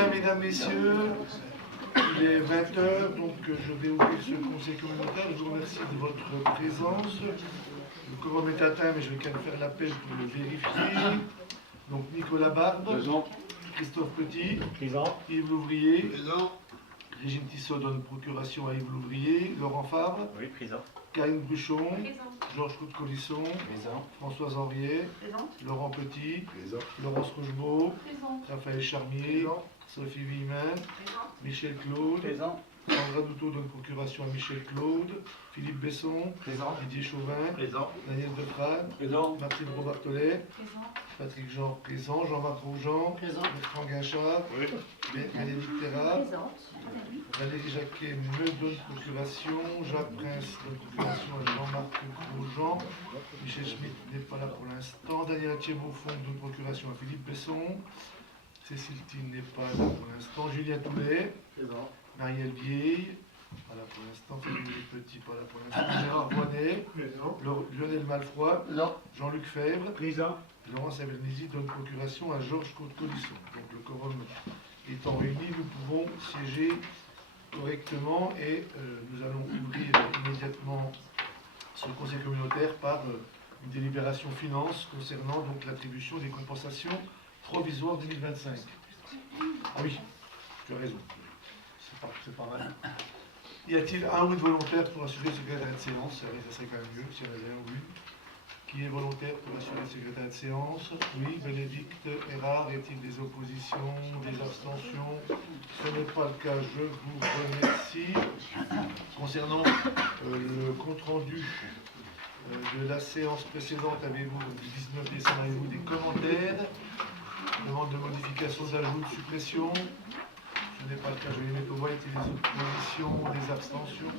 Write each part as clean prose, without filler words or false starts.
Bien, mesdames, messieurs, il est 20 h, donc je vais ouvrir ce conseil communautaire. Je vous remercie de votre présence. Le quorum est atteint, mais je vais quand même faire l'appel pour le vérifier. Donc Nicolas Barbe, Présent. Christophe Petit, Présent. Yves Louvrier, Présent. Régine Tissot donne procuration à Yves Louvrier, Laurent Fabre, Oui, présent. Karine Bruchon, Présent. Georges Coude-Colisson, Présent. Françoise Henriet, Présente. Laurent Petit, Présent. Laurence Rochebeau, Présente. Raphaël Charmier, Sophie Villemin, Présente. Michel Claude, Présent. Sandra Douteau donne procuration à Michel Claude, Philippe Besson, Présent. Didier Chauvin, Présent. Daniel Defrane, Présent. Martine Robartolet, Présente. Patrick Jean présent, Jean-Marc Rougeant, Présent. Bertrand Guinchard, Oui. Bénédicte Terra, Présente. Valérie Jacquet me donne procuration, Jacques Prince donne procuration à Jean-Marc Grosjean, Michel Schmitt n'est pas là pour l'instant, Daniel Thier-Beaufond donne procuration à Philippe Besson, Cécile Tine n'est pas là pour l'instant, Julien Toulet, Présent. Marielle Vieille, pas là pour l'instant, Frédéric Petit, pas là pour l'instant, Gérard Rouanet, Lionel Malfroy, Présent. Jean-Luc Fèvre, Présent. Laurence Abernésy donne procuration à Georges Côte-Colisson. Donc le quorum étant réuni, nous pouvons siéger correctement et nous allons ouvrir immédiatement ce conseil communautaire par une délibération finance concernant donc l'attribution des compensations provisoires 2025. Ah oui, tu as raison. C'est pas mal. Y a-t-il un ou une volontaire pour assurer le secrétariat de séance? Ça serait quand même mieux s'il y en avait un ou une. Qui est volontaire pour assurer le secrétariat de séance? Oui, Bénédicte Erard. Y a-t-il des oppositions, des abstentions? Ce n'est pas le cas, je vous remercie. Concernant le compte-rendu de la séance précédente, avez-vous, du 19 décembre, avez-vous des commentaires? Demande de modification, d'ajout, de suppression? Ce n'est pas le cas, je vais les mettre au vote. Y a-t-il des oppositions, des abstentions?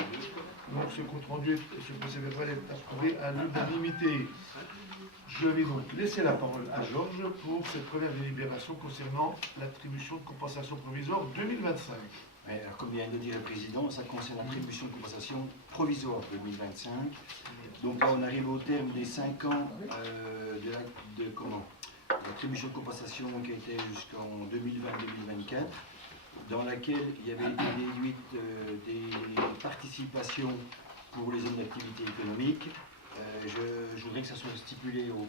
Donc ce compte-rendu, ce procès verbal est approuvé à l'unanimité. Je vais donc laisser la parole à Georges pour cette première délibération concernant l'attribution de compensation provisoire 2025. Alors, comme vient de dire le président, ça concerne l'attribution de compensation provisoire 2025. Donc là, on arrive au terme des 5 ans de l'attribution de compensation qui a été jusqu'en 2020-2024, dans laquelle il y avait été déduite des participations pour les zones d'activité économique. Je voudrais que ça soit stipulé au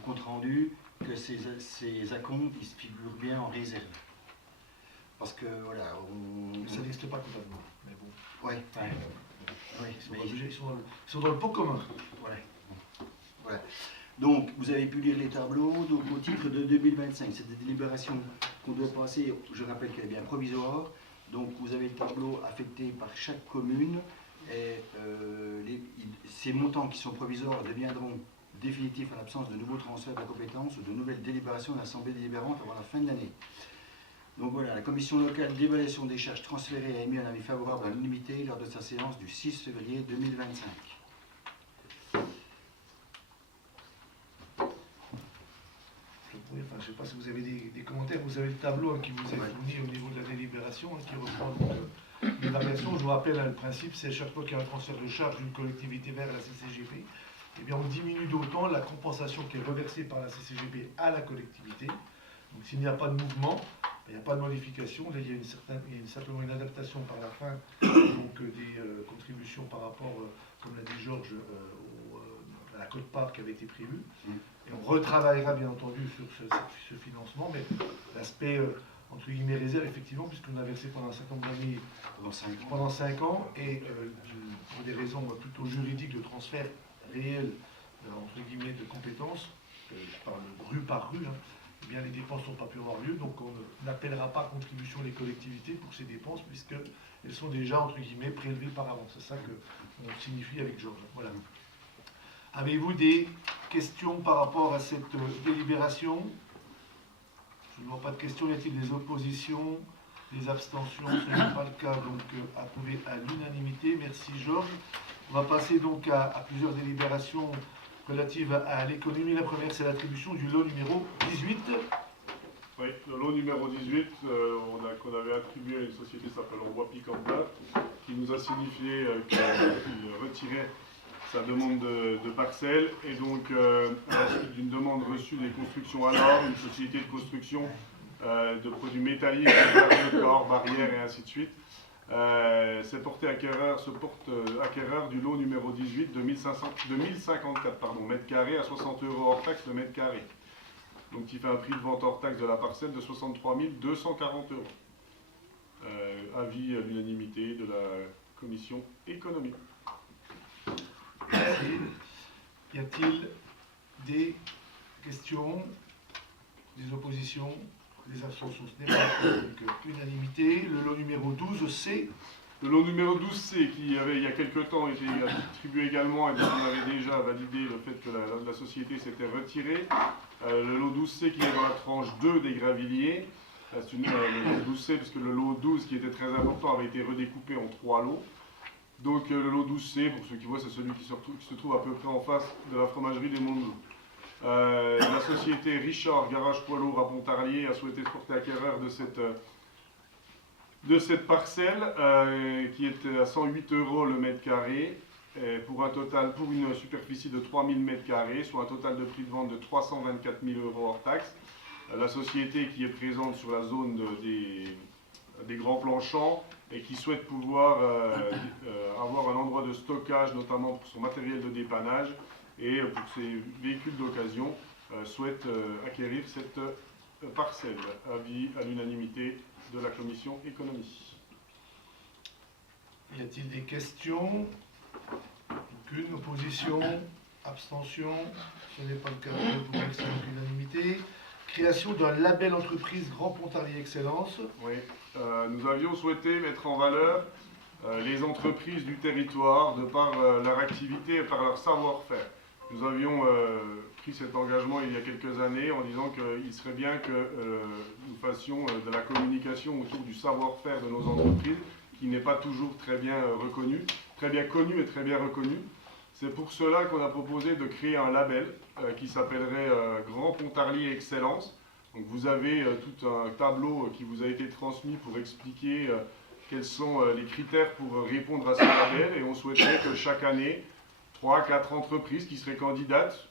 compte rendu que ces acomptes ils figurent bien en réserve. Parce que voilà, Ça n'existe pas complètement, mais bon. Ouais, Ils sont dans le pot commun. Voilà. Donc, vous avez pu lire les tableaux. Donc, au titre de 2025, c'est des délibérations qu'on doit passer. Je rappelle qu'elle est bien provisoire. Donc, vous avez le tableau affecté par chaque commune. Et ces montants qui sont provisoires deviendront définitifs en l'absence de nouveaux transferts de compétences ou de nouvelles délibérations de l'Assemblée délibérante avant la fin de l'année. Donc voilà, la commission locale d'évaluation des charges transférées a émis un avis favorable à l'unanimité lors de sa séance du 6 février 2025. Je ne sais pas si vous avez des commentaires. Vous avez le tableau qui vous est fourni au niveau de la délibération, qui reprend les variations. Je vous rappelle, le principe, c'est chaque fois qu'il y a un transfert de charge d'une collectivité vers la CCGP, eh bien, on diminue d'autant la compensation qui est reversée par la CCGP à la collectivité. Donc s'il n'y a pas de mouvement, il n'y a pas de modification. Là, il y a simplement une adaptation par la fin donc, des contributions par rapport, comme l'a dit Georges, à la quote-part qui avait été prévue. Et on retravaillera bien entendu sur ce financement, mais l'aspect entre guillemets réserve, effectivement, puisqu'on a versé pendant un certain nombre d'années, pendant 5 ans, et pour des raisons plutôt juridiques de transfert réel, entre guillemets, de compétences, je parle rue par rue, eh bien les dépenses n'ont pas pu avoir lieu, donc on n'appellera pas contribution les collectivités pour ces dépenses, puisqu'elles sont déjà, entre guillemets, prélevées par avance. C'est ça qu'on signifie avec Georges. Voilà. Avez-vous des questions par rapport à cette délibération? Je ne vois pas de questions. Y a-t-il des oppositions, des abstentions? Ce n'est pas le cas, donc approuvé à l'unanimité. Merci Georges. On va passer donc à plusieurs délibérations relatives à l'économie. La première, c'est l'attribution du lot numéro 18. Oui, le lot numéro 18 qu'on avait attribué à une société qui s'appelle Roi Picanta, qui nous a signifié qu'il retirait sa demande de parcelle, et donc à la suite d'une demande reçue des constructions alors, une société de construction de produits métalliques, de corps, barrières et ainsi de suite. C'est porté acquéreur, se porte acquéreur du lot numéro 18 de 1054 mètres carrés à 60 € hors taxe le mètre carré. Donc qui fait un prix de vente hors taxe de la parcelle de 63 240 €. Avis à l'unanimité de la commission économique. Merci. Y a-t-il des questions, des oppositions, des abstentions? Ce n'est pas unanimité. Le lot numéro 12C. Le lot numéro 12C, qui avait il y a quelques temps été attribué également, et dont on avait déjà validé le fait que la société s'était retirée. Le lot 12C qui est dans la tranche 2 des Gravilliers. C'est le lot 12C, parce que le lot 12, qui était très important, avait été redécoupé en 3 lots. Donc le lot 12C, pour ceux qui voient, c'est celui qui se trouve à peu près en face de la fromagerie des Monts-de-Loup. La société Richard Garage Poids Lourd à Pontarlier a souhaité se porter acquéreur de cette parcelle qui est à 108 € le mètre carré pour une superficie de 3000 mètres carrés, soit un total de prix de vente de 324 000 € hors taxe. La société qui est présente sur la zone des grands planchants et qui souhaite pouvoir avoir un endroit de stockage, notamment pour son matériel de dépannage et pour ses véhicules d'occasion, souhaite acquérir cette parcelle. Avis à l'unanimité de la commission économie. Y a-t-il des questions? Aucune opposition, abstention? Ce n'est pas le cas. C'est l'unanimité. Création d'un label entreprise Grand Pontarlier Excellence. Oui, nous avions souhaité mettre en valeur les entreprises du territoire de par leur activité et par leur savoir-faire. Nous avions pris cet engagement il y a quelques années en disant qu'il serait bien que nous fassions de la communication autour du savoir-faire de nos entreprises, qui n'est pas toujours très bien reconnu, très bien connu et très bien reconnu. C'est pour cela qu'on a proposé de créer un label qui s'appellerait Grand Pontarlier Excellence. Donc vous avez tout un tableau qui vous a été transmis pour expliquer quels sont les critères pour répondre à ce label, et on souhaiterait que chaque année, 3-4 entreprises qui seraient candidates,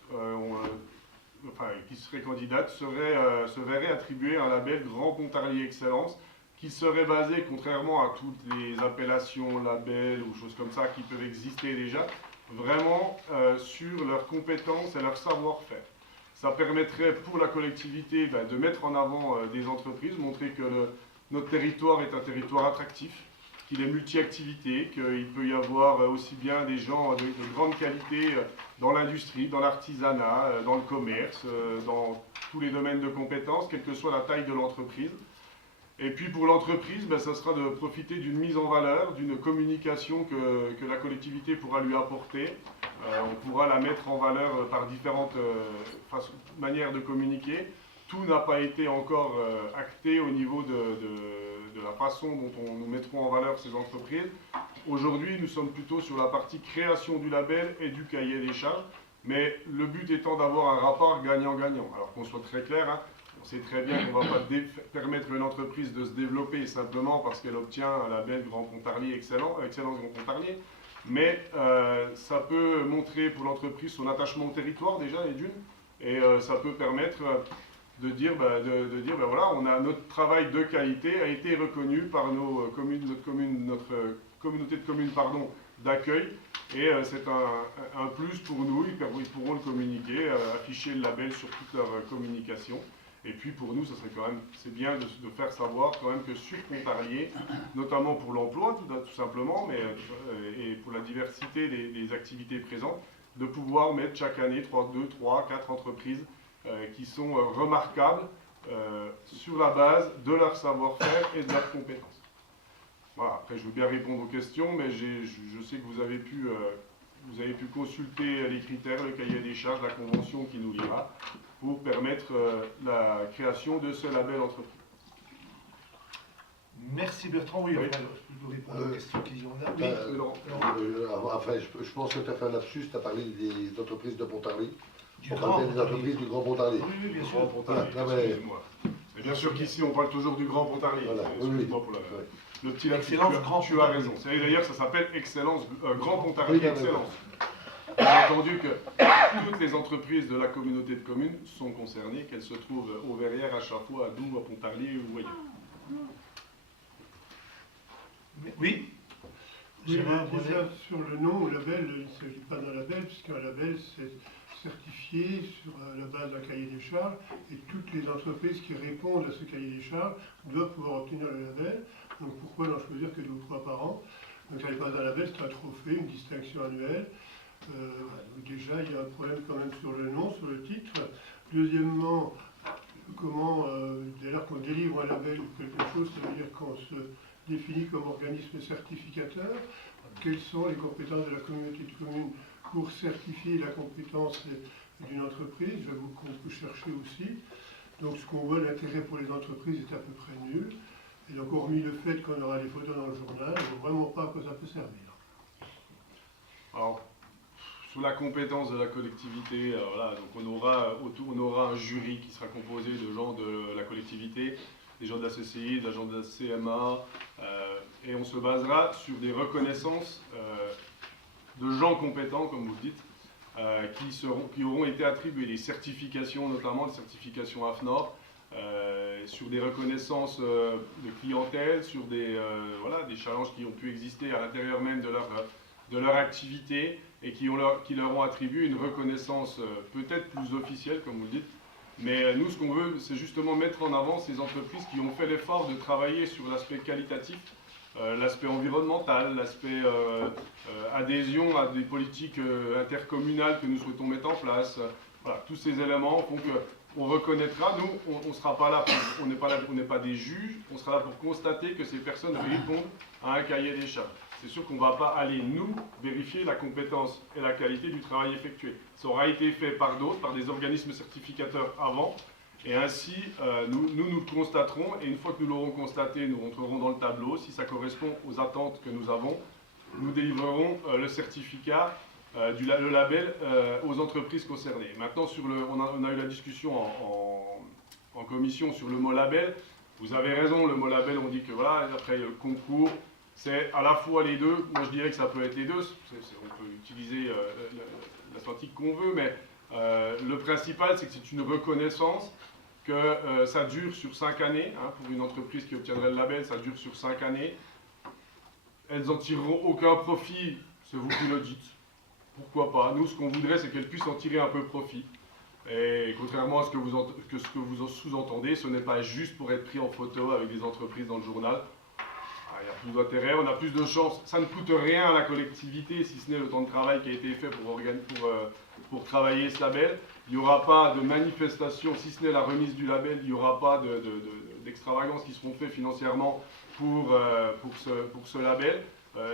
se verraient attribuer un label Grand Pontarlier Excellence, qui serait basé, contrairement à toutes les appellations, labels ou choses comme ça qui peuvent exister déjà, vraiment sur leurs compétences et leur savoir-faire. Ça permettrait pour la collectivité de mettre en avant des entreprises, montrer que notre territoire est un territoire attractif, qu'il est multi-activité, qu'il peut y avoir aussi bien des gens de grande qualité dans l'industrie, dans l'artisanat, dans le commerce, dans tous les domaines de compétences, quelle que soit la taille de l'entreprise. Et puis pour l'entreprise, ça sera de profiter d'une mise en valeur, d'une communication que la collectivité pourra lui apporter. On pourra la mettre en valeur par différentes manières de communiquer. Tout n'a pas été encore acté au niveau de la façon dont nous mettrons en valeur ces entreprises. Aujourd'hui, nous sommes plutôt sur la partie création du label et du cahier des charges, mais le but étant d'avoir un rapport gagnant-gagnant. Alors qu'on soit très clair, on sait très bien qu'on ne va pas permettre à une entreprise de se développer simplement parce qu'elle obtient un label Grand Pontarlier Excellence Grand Pontarlier, mais ça peut montrer pour l'entreprise son attachement au territoire déjà, et d'une, et ça peut permettre de dire voilà, notre travail de qualité a été reconnu par notre communauté de communes d'accueil, et c'est un plus pour nous. Ils pourront le communiquer, afficher le label sur toute leur communication. Et puis pour nous, c'est bien de faire savoir quand même que sur Pontarlier, notamment pour l'emploi tout simplement, et pour la diversité des activités présentes, de pouvoir mettre chaque année 2, 3, 4 entreprises qui sont remarquables sur la base de leur savoir-faire et de leurs compétences. Voilà. Après, je veux bien répondre aux questions, mais je sais que vous avez pu consulter les critères, le cahier des charges, la convention qui nous liera, pour permettre la création de ce label entreprise. Merci Bertrand. Oui, oui. Je peux répondre aux questions qui ont là. Oui, enfin, je pense que tu as fait un lapsus, tu as parlé des entreprises de Pontarlier. On parle bien des entreprises du Grand Pontarlier. Oui, bien sûr. Grand Pontarlier, excusez-moi. Mais bien sûr qu'ici, on parle toujours du Grand Pontarlier. Voilà. Excuse-moi pour le petit lapsus. Excellence Grand Tu as raison. D'ailleurs, ça s'appelle Excellence, Grand Pontarlier Oui, Excellence. bien entendu que toutes les entreprises de la communauté de communes sont concernées, qu'elles se trouvent au Verrières, à Chaffois, à Doubs, à Pontarlier ou ailleurs. Oui. Oui, Gérard déjà, Bonnet. sur le nom au label, il ne s'agit pas d'un label, puisqu'un label, c'est certifié sur la base d'un cahier des charges, et toutes les entreprises qui répondent à ce cahier des charges doivent pouvoir obtenir le label. Donc pourquoi n'en choisir que 2 ou 3 par an? Donc ça n'est pas un label, c'est un trophée, une distinction annuelle. Voilà. Donc déjà, il y a un problème quand même sur le nom, sur le titre. Deuxièmement, dès lors qu'on délivre un label ou quelque chose, ça veut dire qu'on se définit comme organisme certificateur. Quelles sont les compétences de la communauté de communes pour certifier la compétence d'une entreprise? J'avoue qu'on peut chercher aussi. Donc ce qu'on voit, l'intérêt pour les entreprises est à peu près nul. Et donc hormis le fait qu'on aura des photos dans le journal, on ne voit vraiment pas à quoi ça peut servir. Alors, sur la compétence de la collectivité, voilà, donc on aura un jury qui sera composé de gens de la collectivité, des gens de la CCI, des gens de la CMA, et on se basera sur des reconnaissances de gens compétents, comme vous le dites, qui auront été attribués, des certifications, notamment des certifications AFNOR, sur des reconnaissances de clientèle, sur des challenges qui ont pu exister à l'intérieur même de leur activité et qui leur ont attribué une reconnaissance peut-être plus officielle, comme vous le dites. Mais nous, ce qu'on veut, c'est justement mettre en avant ces entreprises qui ont fait l'effort de travailler sur l'aspect qualitatif, l'aspect environnemental, l'aspect adhésion à des politiques intercommunales que nous souhaitons mettre en place. Voilà, tous ces éléments font qu'on reconnaîtra. Nous, on ne sera pas là, on n'est pas des juges, on sera là pour constater que ces personnes répondent à un cahier des charges. C'est sûr qu'on ne va pas aller, nous, vérifier la compétence et la qualité du travail effectué. Ça aura été fait par d'autres, par des organismes certificateurs avant, et ainsi, nous le constaterons, et une fois que nous l'aurons constaté, nous rentrerons dans le tableau. Si ça correspond aux attentes que nous avons, nous délivrerons le certificat, le label aux entreprises concernées. Maintenant, on a eu la discussion en commission sur le mot label. Vous avez raison, le mot label, on dit que voilà, après le concours, c'est à la fois les deux. Moi, je dirais que ça peut être les deux. On peut utiliser l'Atlantique qu'on veut, mais le principal, c'est que c'est une reconnaissance, que ça dure sur 5 années. Hein, pour une entreprise qui obtiendrait le label, ça dure sur 5 années. Elles n'en tireront aucun profit, c'est vous qui le dites. Pourquoi pas? Nous, ce qu'on voudrait, c'est qu'elles puissent en tirer un peu profit. Et contrairement à ce que vous sous-entendez, ce n'est pas juste pour être pris en photo avec des entreprises dans le journal. Il y a plus d'intérêt, on a plus de chances. Ça ne coûte rien à la collectivité, si ce n'est le temps de travail qui a été fait pour travailler ce label. Il n'y aura pas de manifestation, si ce n'est la remise du label, il n'y aura pas d'extravagances qui seront faites financièrement pour ce label.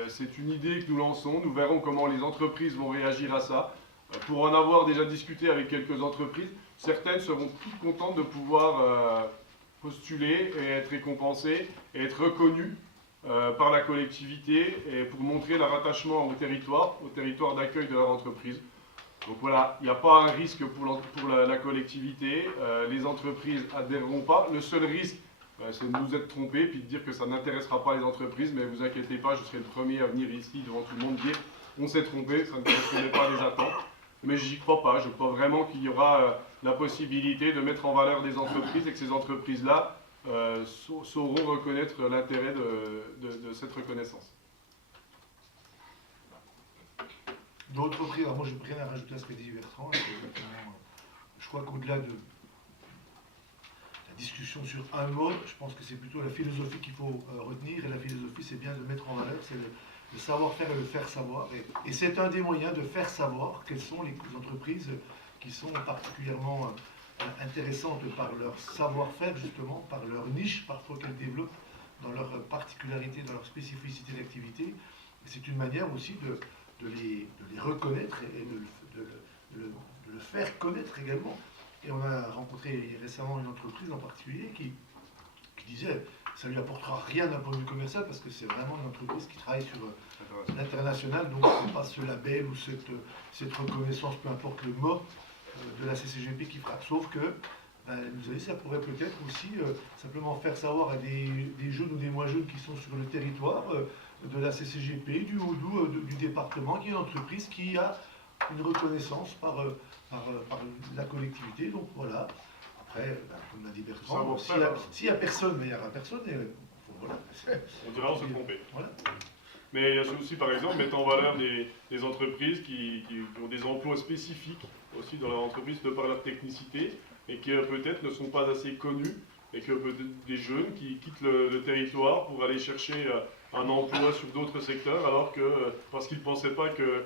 C'est une idée que nous lançons. Nous verrons comment les entreprises vont réagir à ça. Pour en avoir déjà discuté avec quelques entreprises, certaines seront toutes contentes de pouvoir postuler et être récompensées et être reconnues par la collectivité, et pour montrer leur attachement au territoire d'accueil de leur entreprise. Donc voilà, il n'y a pas un risque pour la collectivité, les entreprises adhéreront pas. Le seul risque, c'est de nous être trompés, puis de dire que ça n'intéressera pas les entreprises, mais vous inquiétez pas, je serai le premier à venir ici devant tout le monde dire on s'est trompé, ça ne correspondait pas à les attentes. Mais j'y crois pas, je crois vraiment qu'il y aura la possibilité de mettre en valeur des entreprises et que ces entreprises-là sauront reconnaître l'intérêt de cette reconnaissance. D'autres prix, alors moi je n'ai rien à rajouter à ce que dit Bertrand. Je crois qu'au-delà de la discussion sur un mot, je pense que c'est plutôt la philosophie qu'il faut retenir, et la philosophie c'est bien de mettre en valeur, c'est le savoir-faire et le faire savoir. Et c'est un des moyens de faire savoir quelles sont les entreprises qui sont particulièrement intéressantes par leur savoir-faire, justement, par leur niche, parfois qu'elles développent dans leur particularité, dans leur spécificité d'activité. C'est une manière aussi de les reconnaître et de le faire connaître également. Et on a rencontré récemment une entreprise en particulier qui disait ça lui apportera rien d'un point de vue commercial parce que c'est vraiment une entreprise qui travaille sur l'international, donc c'est pas ce label ou cette reconnaissance, peu importe le mot, de la CCGP qui frappe. Sauf que, vous savez, ça pourrait peut-être aussi simplement faire savoir à des jeunes ou des moins jeunes qui sont sur le territoire de la CCGP, du Haut-Doubs, du département, qui est une entreprise qui a une reconnaissance par la collectivité. Donc voilà. Après, comme l'a dit Bertrand, s'il n'y a personne, mais il n'y aura personne. Et, voilà. On dira on se tromper. Voilà. Mais il y a aussi, par exemple, mettre en valeur des entreprises qui ont des emplois spécifiques aussi dans leur entreprise de par leur technicité et qui peut-être ne sont pas assez connus et que peut-être des jeunes qui quittent le territoire pour aller chercher un emploi sur d'autres secteurs alors que parce qu'ils ne pensaient pas que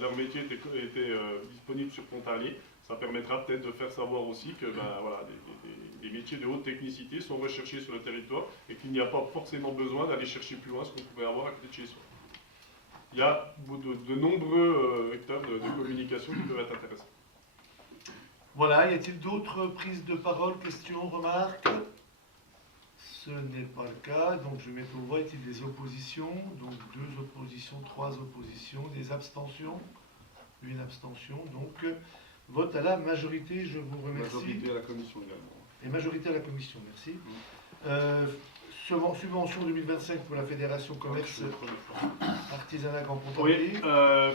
leur métier était disponible sur Pontarlier. Ça permettra peut-être de faire savoir aussi que voilà, des métiers de haute technicité sont recherchés sur le territoire et qu'il n'y a pas forcément besoin d'aller chercher plus loin ce qu'on pourrait avoir à côté de chez soi. Il y a de nombreux vecteurs de communication qui peuvent être intéressants. Voilà, y a-t-il d'autres prises de parole, questions, remarques? Ce n'est pas le cas, donc je vais mettre au vote. Y a-t-il des oppositions? Donc 2 oppositions, 3 oppositions, des abstentions? 1 abstention, donc vote à la majorité, je vous remercie. Majorité à la commission également. Et majorité à la commission, merci. Subvention 2025 pour la Fédération Commerce Artisanat Grand Pontarlier. Oui,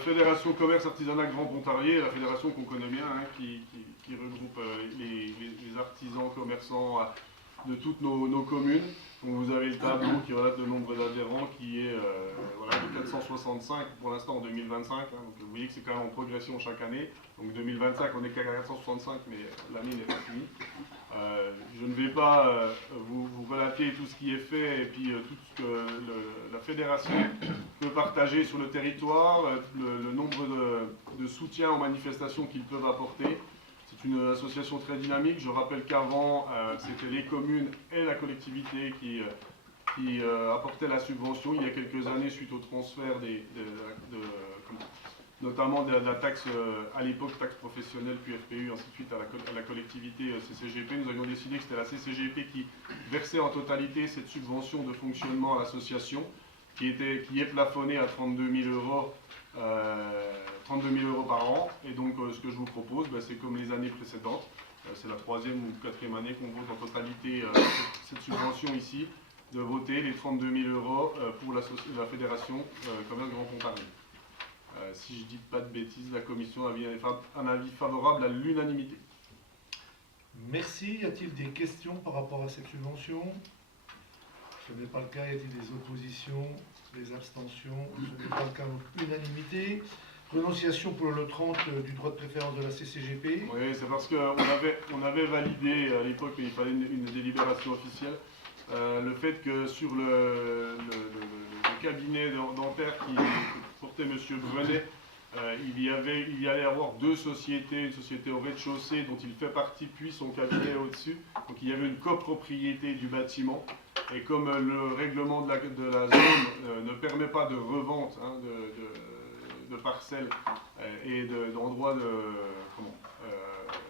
Fédération Commerce Artisanat Grand Pontarlier, la fédération qu'on connaît bien, hein, qui regroupe les artisans commerçants de toutes nos communes. Donc vous avez le tableau qui relate le nombre d'adhérents qui est de 465 pour l'instant en 2025. Hein, donc vous voyez que c'est quand même en progression chaque année. Donc 2025 on est qu'à 465 mais l'année n'est pas finie. Je ne vais pas vous relater tout ce qui est fait et puis tout ce que la fédération peut partager sur le territoire, le nombre de soutiens aux manifestations qu'ils peuvent apporter. C'est une association très dynamique. Je rappelle qu'avant, c'était les communes et la collectivité qui apportaient la subvention il y a quelques années suite au transfert notamment de la taxe, à l'époque taxe professionnelle, puis FPU, ainsi de suite à la collectivité CCGP. Nous avions décidé que c'était la CCGP qui versait en totalité cette subvention de fonctionnement à l'association, qui est plafonnée à 32 000 euros. 32 000 euros par an, et donc ce que je vous propose, c'est comme les années précédentes, c'est la 3e ou 4e année qu'on vote en totalité cette subvention ici, de voter les 32 000 euros pour la Fédération Commerce Grand Pontarlier. Si je ne dis pas de bêtises, la commission a un avis favorable à l'unanimité. Merci. Y a-t-il des questions par rapport à cette subvention? Ce n'est pas le cas. Y a-t-il des oppositions, des abstentions? Ce n'est pas le cas, donc unanimité. Renonciation pour le 30 du droit de préférence de la CCGP. Oui, c'est parce qu'on avait validé à l'époque, il fallait une délibération officielle, le fait que sur le cabinet dentaire qui portait M. Brenet, il y allait avoir 2 sociétés, une société au rez-de-chaussée dont il fait partie, puis son cabinet au-dessus. Donc il y avait une copropriété du bâtiment. Et comme le règlement de la zone ne permet pas de revente de parcelles et d'endroits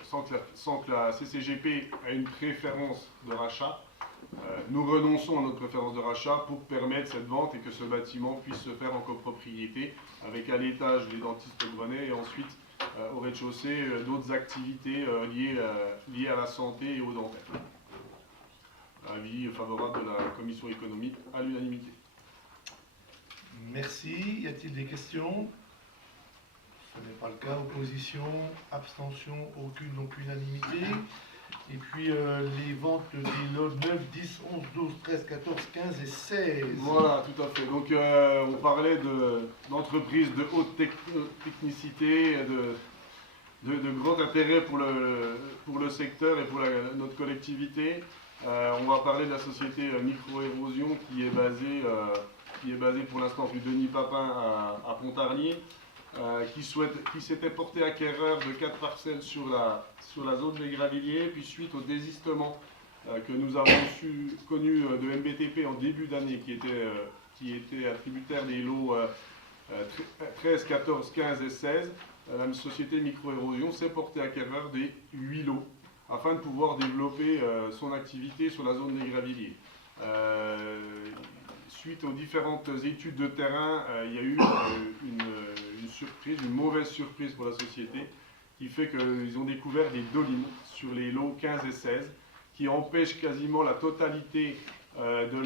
sans que la CCGP ait une préférence de rachat, nous renonçons à notre préférence de rachat pour permettre cette vente et que ce bâtiment puisse se faire en copropriété avec à l'étage les dentistes Brenet et ensuite au rez-de-chaussée d'autres activités liées à la santé et aux dentaires. Avis favorable de la commission économique à l'unanimité. Merci. Y a-t-il des questions? Ce n'est pas le cas. Opposition, abstention, aucune, donc unanimité. Et puis les ventes des lots 9, 10, 11, 12, 13, 14, 15 et 16. Voilà, tout à fait. Donc on parlait d'entreprises de haute technicité, de grand intérêt pour le secteur et pour notre collectivité. On va parler de la société Micro-Érosion qui est basée pour l'instant rue Denis Papin à Pontarlier. Qui s'était porté acquéreur de 4 parcelles sur la zone des Gravilliers, puis suite au désistement que nous avons connu de MBTP en début d'année, qui était attributaire des lots 13, 14, 15 et 16, la société Micro-Érosion s'est portée acquéreur des 8 lots, afin de pouvoir développer son activité sur la zone des Gravilliers. Suite aux différentes études de terrain, il y a eu une mauvaise surprise pour la société, qui fait qu'ils ont découvert des dolines sur les lots 15 et 16, qui empêchent quasiment la totalité de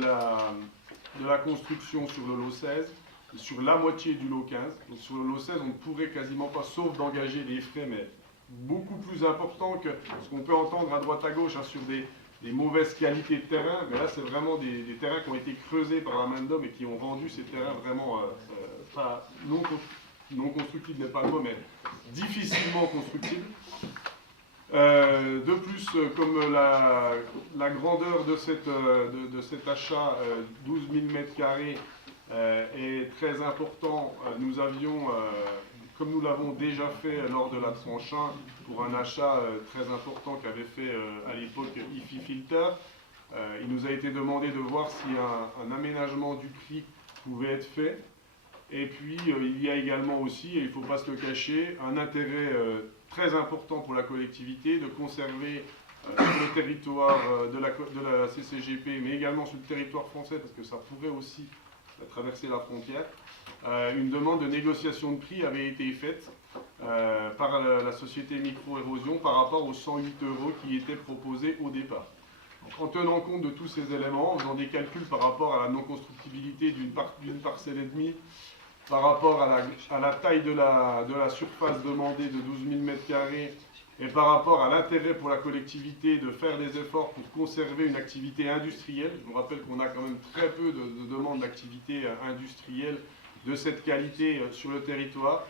la construction sur le lot 16. sur la moitié du lot 15. Donc sur le lot 16, on ne pourrait quasiment pas, sauf d'engager des frais, mais beaucoup plus importants que ce qu'on peut entendre à droite à gauche sur des mauvaises qualités de terrain. Mais là, c'est vraiment des terrains qui ont été creusés par la main d'homme et qui ont rendu ces terrains vraiment pas non constructibles, n'est pas le mot, mais difficilement constructibles. De plus, comme la grandeur de cet achat, 12 000 m² est très important, nous avions, comme nous l'avons déjà fait lors de la tranche 1, pour un achat très important qu'avait fait à l'époque IFI Filter, il nous a été demandé de voir si un aménagement du prix pouvait être fait. Et puis, il y a également aussi, et il ne faut pas se le cacher, un intérêt très important pour la collectivité de conserver sur le territoire de la CCGP, mais également sur le territoire français, parce que ça pourrait aussi traverser la frontière. Une demande de négociation de prix avait été faite par la société Micro-Érosion par rapport aux 108 € qui étaient proposés au départ. En tenant compte de tous ces éléments, en faisant des calculs par rapport à la non-constructibilité d'une parcelle et demie, par rapport à la taille de la surface demandée de 12 000 m² et par rapport à l'intérêt pour la collectivité de faire des efforts pour conserver une activité industrielle. Je vous rappelle qu'on a quand même très peu de demandes d'activité industrielle de cette qualité sur le territoire.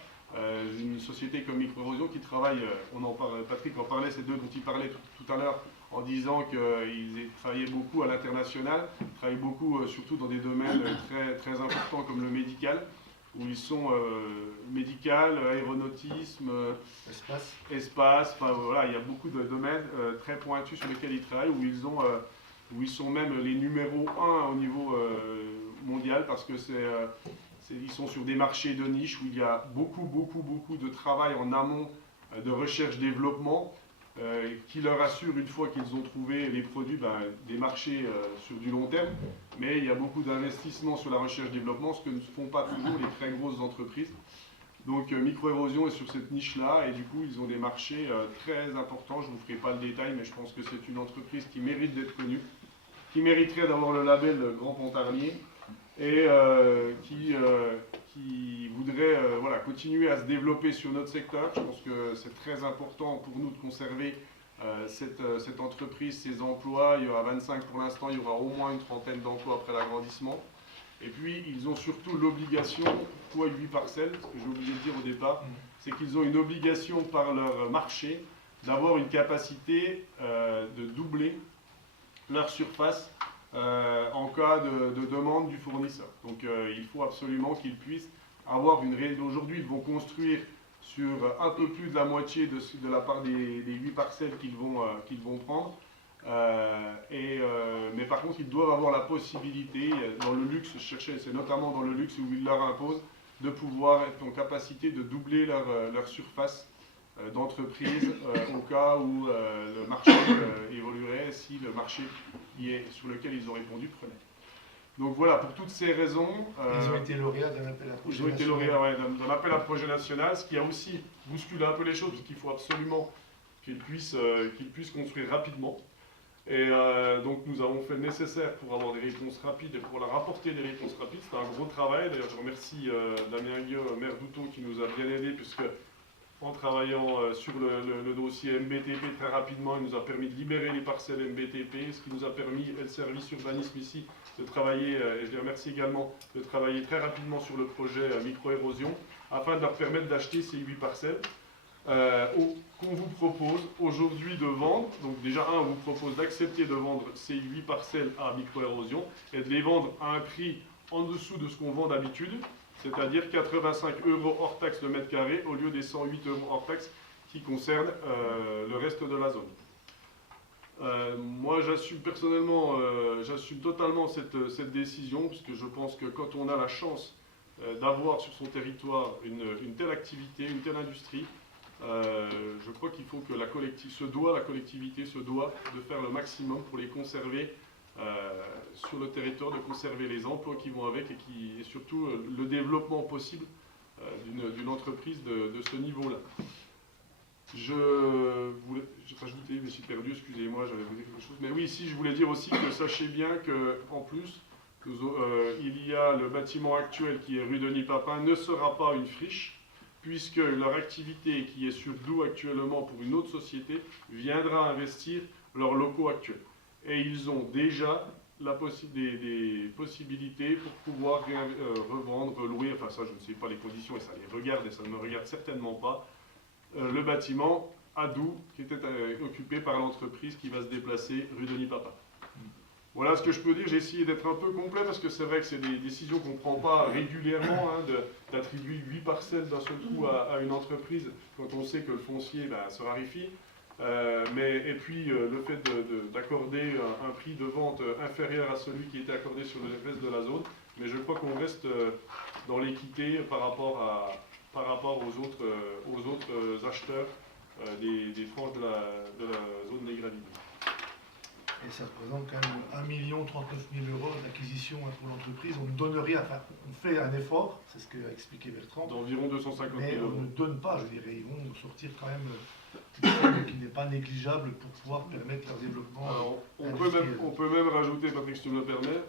Une société comme Micro-Érosion qui travaille, Patrick en parlait, c'est d'eux dont il parlait tout à l'heure, en disant qu'ils travaillaient beaucoup à l'international, travaillent beaucoup surtout dans des domaines très, très importants comme le médical, où ils sont médical, aéronautisme, espace, enfin voilà, il y a beaucoup de domaines très pointus sur lesquels ils travaillent, où ils sont même les numéros 1 au niveau mondial, parce que ils sont sur des marchés de niche où il y a beaucoup de travail en amont de recherche-développement, qui leur assure, une fois qu'ils ont trouvé les produits, des marchés sur du long terme. Mais il y a beaucoup d'investissements sur la recherche-développement, ce que ne font pas toujours les très grosses entreprises. Donc Micro-Érosion est sur cette niche-là, et du coup ils ont des marchés très importants. Je ne vous ferai pas le détail, mais je pense que c'est une entreprise qui mérite d'être connue, qui mériterait d'avoir le label Grand Pontarlier, et qui voudrait continuer à se développer sur notre secteur. Je pense que c'est très important pour nous de conserver cette entreprise, ses emplois. Il y aura 25 pour l'instant, il y aura au moins une trentaine d'emplois après l'agrandissement. Et puis, ils ont surtout l'obligation, pour 8 parcelles, ce que j'ai oublié de dire au départ, c'est qu'ils ont une obligation par leur marché d'avoir une capacité de doubler leur surface en cas de demande du fournisseur. Donc il faut absolument qu'ils puissent avoir une réelle. Aujourd'hui, ils vont construire sur un peu plus de la moitié de la part des 8 parcelles qu'ils vont prendre. Mais par contre, ils doivent avoir la possibilité, dans le luxe, c'est notamment dans le luxe où ils leur imposent, de pouvoir être en capacité de doubler leur surface d'entreprise au cas où le marché évoluerait, si le marché sur lequel ils ont répondu prenait. Donc voilà, pour toutes ces raisons... ils ont été lauréats d'un appel à projet national. Ils ont été lauréats d'un appel à projet national, ce qui a aussi bousculé un peu les choses, parce qu'il faut absolument qu'ils puissent construire rapidement. Et donc nous avons fait le nécessaire pour avoir des réponses rapides et pour leur apporter des réponses rapides. C'était un gros travail. D'ailleurs, je remercie Damien Gueux, maire d'Houton, qui nous a bien aidés, puisque en travaillant sur le dossier MBTP très rapidement, il nous a permis de libérer les parcelles MBTP, ce qui nous a permis, et le service urbanisme ici, de travailler, et je les remercie également, de travailler très rapidement sur le projet Micro-Érosion, afin de leur permettre d'acheter ces 8 parcelles. Qu'on vous propose aujourd'hui de vendre. Donc déjà, on vous propose d'accepter de vendre ces 8 parcelles à Micro-Érosion et de les vendre à un prix en dessous de ce qu'on vend d'habitude, c'est-à-dire 85 € hors taxe le mètre carré au lieu des 108 € hors taxe qui concernent le reste de la zone. Moi, j'assume personnellement, j'assume totalement cette décision, puisque je pense que quand on a la chance d'avoir sur son territoire une telle activité, une telle industrie, je crois qu'il faut que la collectivité se doit de faire le maximum pour les conserver sur le territoire, de conserver les emplois qui vont avec et surtout le développement possible d'une entreprise de ce niveau-là. Je voulais rajouter, je me suis perdu, excusez-moi, j'allais vous dire quelque chose. Mais oui, ici, je voulais dire aussi que sachez bien qu'en plus, Il y a le bâtiment actuel qui est rue Denis-Papin, ne sera pas une friche, puisque leur activité qui est sur Doubs actuellement pour une autre société viendra investir leurs locaux actuels. Et ils ont déjà des possibilités pour pouvoir revendre, louer, enfin ça je ne sais pas les conditions et ça les regarde et ça ne me regarde certainement pas, le bâtiment à Doubs qui était occupé par l'entreprise qui va se déplacer rue Denis-Papin. Voilà ce que je peux dire, j'ai essayé d'être un peu complet parce que c'est vrai que c'est des décisions qu'on ne prend pas régulièrement, d'attribuer 8 parcelles d'un seul coup à une entreprise quand on sait que le foncier se raréfie. Et puis le fait d'accorder un prix de vente inférieur à celui qui était accordé sur le reste de la zone, mais je crois qu'on reste dans l'équité par rapport aux autres acheteurs des tranches de la zone des Graviers. Et ça représente quand même 1 039 000 € d'acquisition pour l'entreprise. On ne donne rien, enfin, on fait un effort, c'est ce qu'a expliqué Bertrand. D'environ 250 000 €. Mais on ne donne pas, je dirais. Ils vont nous sortir quand même une somme qui n'est pas négligeable pour pouvoir permettre leur développement. Alors, on peut même rajouter, Patrick, si tu me le permets,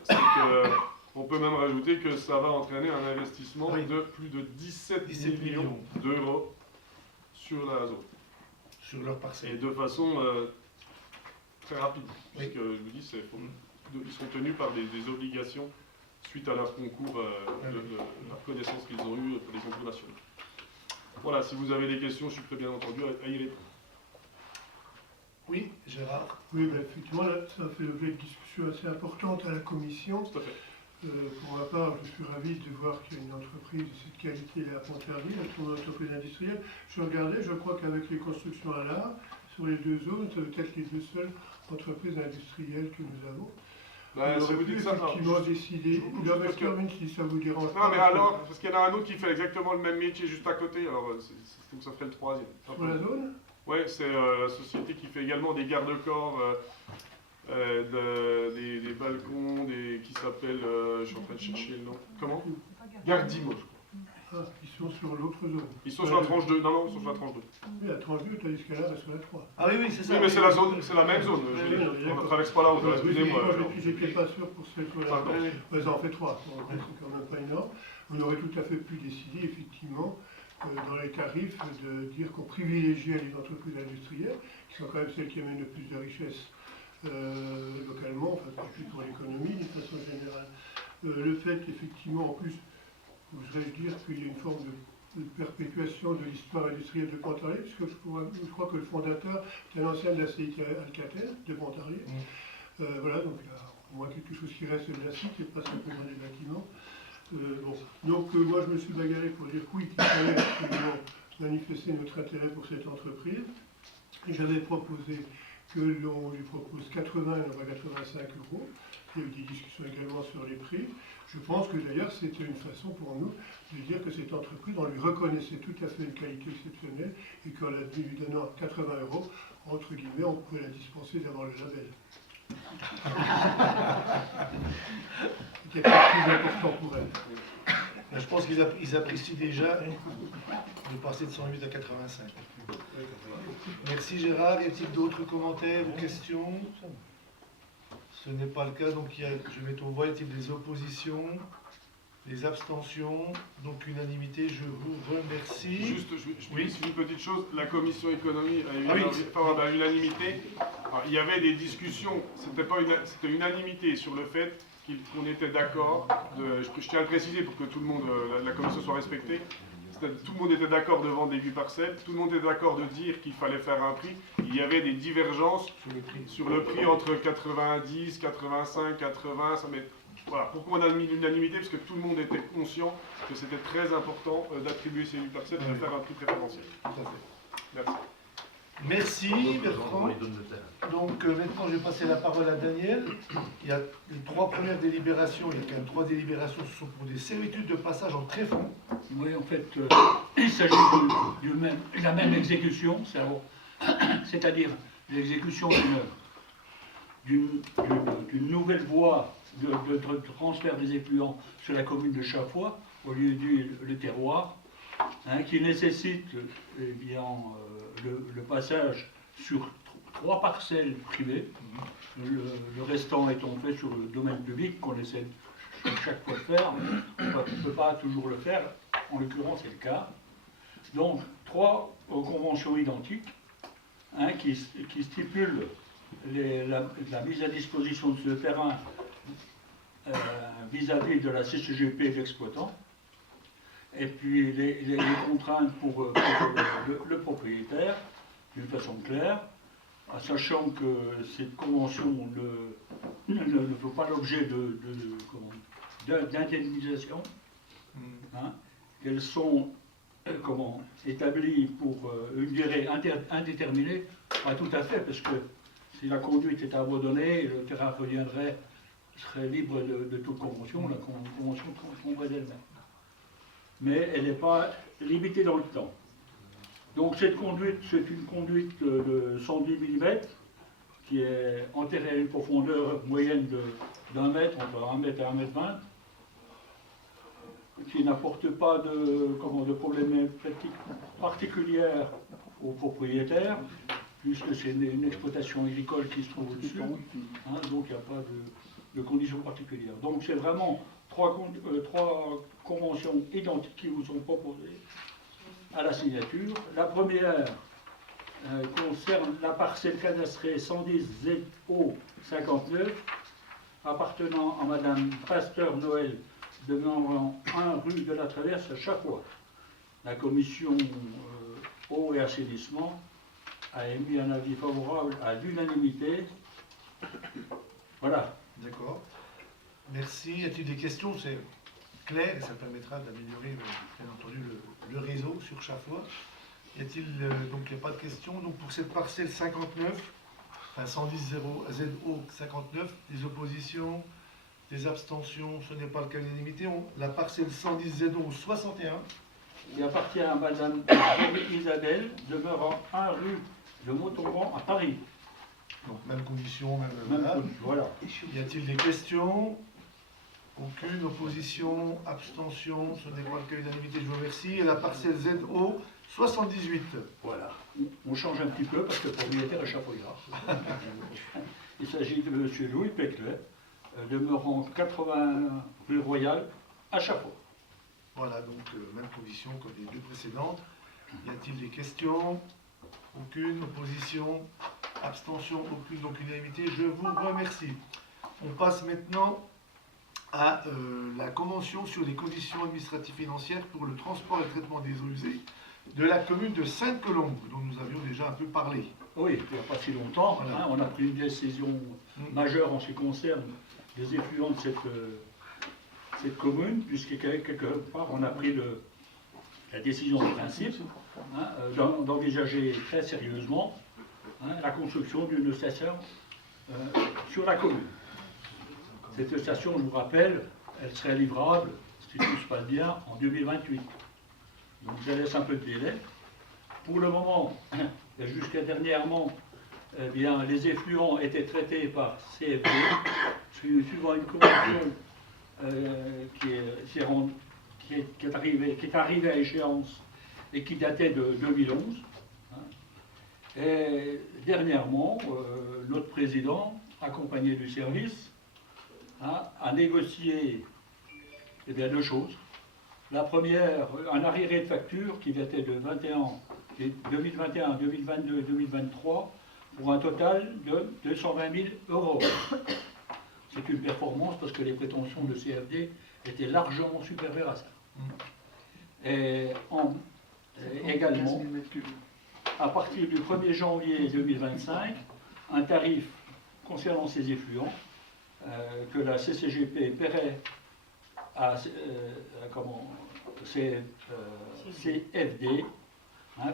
on peut même rajouter que ça va entraîner un investissement de plus de 17 millions d'euros sur la zone. Sur leur parcelle. Et de façon très rapide, puisque je vous dis, ils sont tenus par des obligations suite à leur concours de la reconnaissance qu'ils ont eu pour les concours nationaux. Voilà, si vous avez des questions, je suis très bien entendu à y répondre. Oui, Gérard. Oui, effectivement, là, ça fait l'objet de discussions assez importantes à la commission. Tout à fait. Pour ma part, je suis ravi de voir qu'il y a une entreprise de cette qualité à Pontarlier, une entreprise industrielle. Je regardais, je crois qu'avec les constructions à l'art, sur les deux zones, c'est peut-être les deux seules entreprises industrielles que nous avons. On aurait pu effectivement décider. Si ça vous dérange pas. Non, mais alors, parce qu'il y en a un autre qui fait exactement le même métier juste à côté, alors donc ça ferait le troisième. Sur la zone? Oui, c'est la société qui fait également des garde-corps, des balcons, qui s'appelle, je suis en train de chercher le nom. Comment? Gardimo, je crois. Ah, ils sont sur l'autre zone. Ils sont sur la tranche 2. Non, ils sont sur la tranche 2. Oui, la tranche 2, tandis qu'elle est sur la 3. Ah oui, c'est ça. Oui, mais c'est la même zone. On ne traverse pas la route, excusez-moi. J'étais pas sûr pour cette zone-là. Ça en fait 3, donc c'est quand même pas énorme. On aurait tout à fait pu décider, effectivement, dans les tarifs, de dire qu'on privilégiait les entreprises industrielles, qui sont quand même celles qui amènent le plus de richesse localement, enfin, plus pour l'économie, d'une façon générale. Le fait qu'effectivement, en plus, oserais-je dire qu'il y a une forme de perpétuation de l'histoire industrielle de Pontarlier, puisque je crois que le fondateur était un ancien de la CIT Alcatel de Pontarlier. Voilà, donc il y a au moins quelque chose qui reste de la site et pas simplement des bâtiments. Donc moi je me suis bagarré pour dire oui, qu'il fallait absolument manifester notre intérêt pour cette entreprise. Et j'avais proposé que l'on lui propose 80 et non pas 85 €. Il y a eu des discussions également sur les prix. Je pense que d'ailleurs c'était une façon pour nous de dire que cette entreprise, on lui reconnaissait tout à fait une qualité exceptionnelle et qu'en lui donnant 80 €, entre guillemets, on pouvait la dispenser d'avoir le label. C'était pas plus important pour elle. Je pense qu'ils apprécient déjà de passer de 108 à 85. Merci Gérard. Y a-t-il d'autres commentaires ou questions? Ce n'est pas le cas, donc je vais mettre au vote. Y a-t-il des oppositions, des abstentions? Donc unanimité, je vous remercie. Juste, je dis une petite chose, la commission économie a eu à l'unanimité. Il y avait des discussions, c'était unanimité sur le fait qu'on était d'accord, je tiens à le préciser pour que tout le monde, la commission soit respectée, tout le monde était d'accord de vendre les 8 parcelles, tout le monde était d'accord de dire qu'il fallait faire un prix. Il y avait des divergences sur le prix entre 90, 85, 80, voilà. Pourquoi on a mis l'unanimité? Parce que tout le monde était conscient que c'était très important d'attribuer ces 8 parcelles et de faire un prix préférentiel. Tout à fait. Merci. Merci Bertrand. Donc maintenant je vais passer la parole à Daniel. Il y a les 3 premières délibérations, il y a quand même 3 délibérations, ce sont pour des servitudes de passage en tréfonds. Oui, en fait, il s'agit de la même exécution, c'est-à-dire l'exécution d'une nouvelle voie de transfert des effluents sur la commune de Chaffois, au lieu du terroir, qui nécessite le passage sur 3 parcelles privées, le restant étant fait sur le domaine public qu'on essaie chaque fois faire, on ne peut pas toujours le faire, en l'occurrence c'est le cas. Donc 3 conventions identiques hein, qui stipulent la mise à disposition de ce terrain vis-à-vis de la CCGP et de l'exploitant, et puis les contraintes pour le propriétaire, d'une façon claire, sachant que cette convention ne fait pas l'objet d'indemnisation, hein, qu'elles sont établies pour une durée indéterminée, pas tout à fait, parce que si la conduite est abandonnée, le terrain serait libre de toute convention, la convention tomberait d'elle-même. Mais elle n'est pas limitée dans le temps. Donc cette conduite, c'est une conduite de 110 mm qui est enterrée à une profondeur moyenne d'1 mètre, entre 1 mètre et 1 mètre 20, qui n'apporte pas de problématique particulière aux propriétaires, puisque c'est une exploitation agricole qui se trouve au-dessus, hein, donc il n'y a pas de conditions particulières. Donc c'est vraiment trois conventions identiques qui vous sont proposées à la signature. La première concerne la parcelle cadastrée 110 ZO 59 appartenant à Madame Pasteur-Noël demeurant 1 rue de la Traverse à Chaffois. La commission eau et assainissement a émis un avis favorable à l'unanimité. Voilà. D'accord. Merci. Y a-t-il des questions? C'est clair et ça permettra d'améliorer, bien entendu, le réseau sur Chaffois. Y a-t-il donc il n'y a pas de questions. Donc pour cette parcelle 59, enfin 110 ZO 59, des oppositions, des abstentions, ce n'est pas le cas de l'unanimité. La parcelle 110 ZO 61. Il appartient à Madame Isabelle, demeurant 1 rue de Montauban à Paris. Donc même condition, même voilà. Y a-t-il des questions? Aucune opposition, abstention, ce n'est pas le cas de l'unanimité, je vous remercie. Et la parcelle ZO 78. Voilà. On change un petit peu parce que le propriétaire est chapeauillard. Il s'agit de M. Louis Péclet, demeurant 80 rue Royale à Chaffois. Voilà, donc même condition que les deux précédentes. Y a-t-il des questions? Aucune opposition, abstention, aucune, donc unanimité. Je vous remercie. On passe maintenant à la convention sur les conditions administratives financières pour le transport et le traitement des eaux usées de la commune de Sainte-Colombe, dont nous avions déjà un peu parlé. Oui, il n'y a pas si longtemps, Voilà. hein, on a pris une décision majeure en ce qui concerne les effluents de cette commune, puisque quelque part on a pris la décision de principe hein, d'envisager très sérieusement hein, la construction d'une station sur la commune. Cette station, je vous rappelle, elle serait livrable, si tout se passe bien, en 2028. Donc ça laisse un peu de délai. Pour le moment, jusqu'à dernièrement, eh bien, les effluents étaient traités par CFD, suivant une convention qui est arrivée à échéance et qui datait de 2011. Hein. Et dernièrement, notre président, accompagné du service, hein, a négocié eh bien, 2 choses. La première, un arriéré de facture qui datait de 2021, 2022 et 2023 pour un total de 220 000 €. C'est une performance parce que les prétentions de CFD étaient largement supérieures à ça. Et également, à partir du 1er janvier 2025, un tarif concernant ces effluents que la CCGP paierait à CFD hein,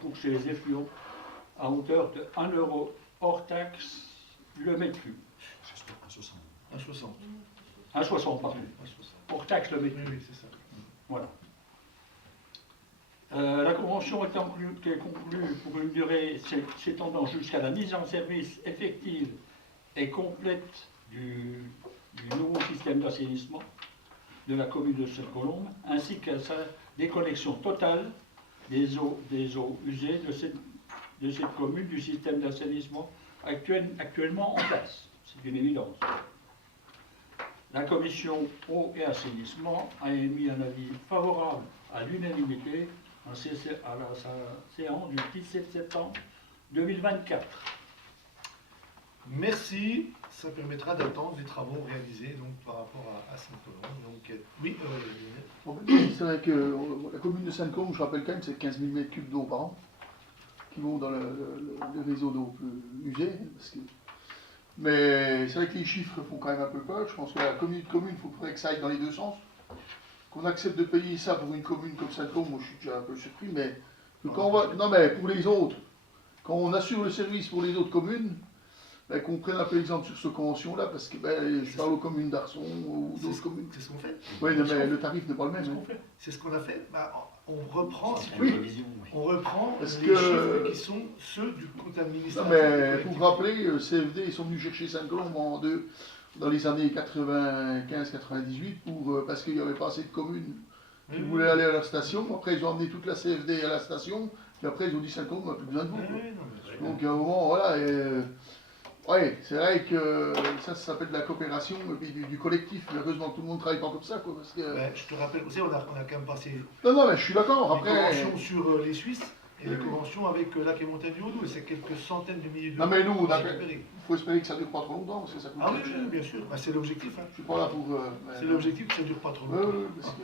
pour ces effluents à hauteur de 1 € hors taxe le mètre cube. 1,60. 1,60 pardon. 1,60. Hors taxe le mètre cube. Oui, c'est ça. Voilà. La convention est conclue pour une durée s'étendant jusqu'à la mise en service effective et complète du nouveau système d'assainissement de la commune de Sainte-Colombe, ainsi qu'à sa déconnexion totale des eaux usées de cette commune du système d'assainissement actuellement en place. C'est une évidence. la commission eau et assainissement a émis un avis favorable à l'unanimité à la séance du 17 septembre 2024. Merci, ça permettra d'attendre les travaux réalisés donc, par rapport à Saint-Colomb. Donc, oui, C'est vrai que la commune de Sainte-Colombe, je rappelle quand même, c'est 15 000 m3 d'eau par an qui vont dans le réseau d'eau usé. Mais c'est vrai que les chiffres font quand même un peu peur. Je pense que la commune, il faudrait que ça aille dans les deux sens. Qu'on accepte de payer ça pour une commune comme Sainte-Colombe, moi je suis déjà un peu surpris, mais que quand on va. Non mais pour les autres, quand on assure le service pour les autres communes, ben, qu'on prenne un peu l'exemple sur cette convention-là, parce que ben, je parle aux communes d'Arson ou d'autres communes. c'est ce qu'on fait. Oui, mais le tarif n'est pas le même. Hein. C'est ce qu'on a fait. Bah, on reprend, si tu Oui. veux, on reprend Parce les que- chiffres qui sont ceux du compte Non, administratif. mais pour vous rappeler, CFD, ils sont venus chercher Sainte-Colombe dans les années 95-98 parce qu'il n'y avait pas assez de communes qui voulaient aller à la station. Après, ils ont amené toute la CFD à la station. Puis après, ils ont dit Sainte-Colombe, on n'a plus besoin de vous. Quoi. Donc, à un moment, voilà. Ouais, c'est vrai que ça s'appelle de la coopération et puis du collectif. Mais heureusement que tout le monde ne travaille pas comme ça. Quoi, parce que... Ouais, je te rappelle aussi, on a quand même passé Non, mais je suis d'accord. les Après. conventions sur les Suisses et les conventions avec Lac et Montagne du Haut-Doubs. C'est quelques centaines de milliers d'euros. Non, mais nous, on a- récupérés. Il faut espérer que ça ne dure pas trop longtemps parce que ça coûte Ah oui, cher. oui, bien sûr. Bah, c'est l'objectif. Hein. Je suis pas là pour. C'est l'objectif que ça ne dure pas trop Oui, longtemps. oui, parce que.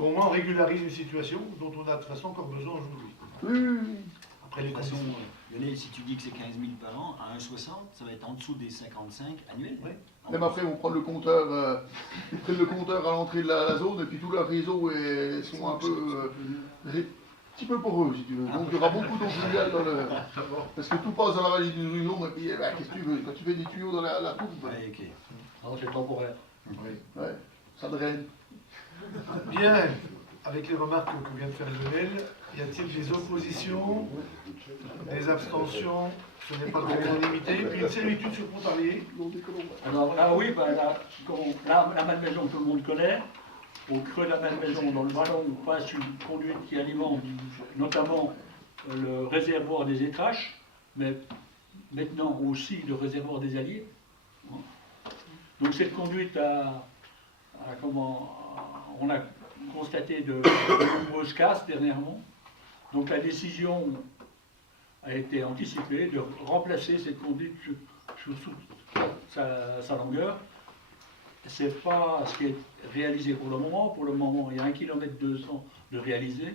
Au moins, on régularise une situation dont on a de toute façon encore besoin aujourd'hui. Oui. Après De les toute façon, conditions. Lionel, si tu dis que c'est 15 000 par an, à 1,60, ça va être en dessous des 55 annuels. Ouais. Même après, ils vont prendre le compteur, ils prennent le compteur à l'entrée de la zone et puis tout leur réseau sont un peu. Un petit peu poreux, si tu veux. Donc il y aura beaucoup d'eau pluviale dans le. Parce que tout passe dans la vallée du Ruyon et puis qu'est-ce que tu veux? Quand tu fais des tuyaux dans la tourbe, Ouais, ok. Alors c'est temporaire. ouais, ça draine. Bien, avec les remarques que vient de faire Lionel, y a-t-il des oppositions, des abstentions? Ce n'est pas de l'unanimité. Puis une servitude sur Pontarlier. Alors là, oui, ben, la Malmaison, tout le monde connaît. Au creux de la Malmaison, dans le vallon, passe une conduite qui alimente notamment le réservoir des Étraches, mais maintenant aussi le réservoir des Alliés. Donc cette conduite on a constaté de nombreuses casses dernièrement. Donc la décision a été anticipée de remplacer cette conduite sur toute sa longueur. Ce n'est pas ce qui est réalisé pour le moment. Pour le moment, il y a 1,2 km de réalisé.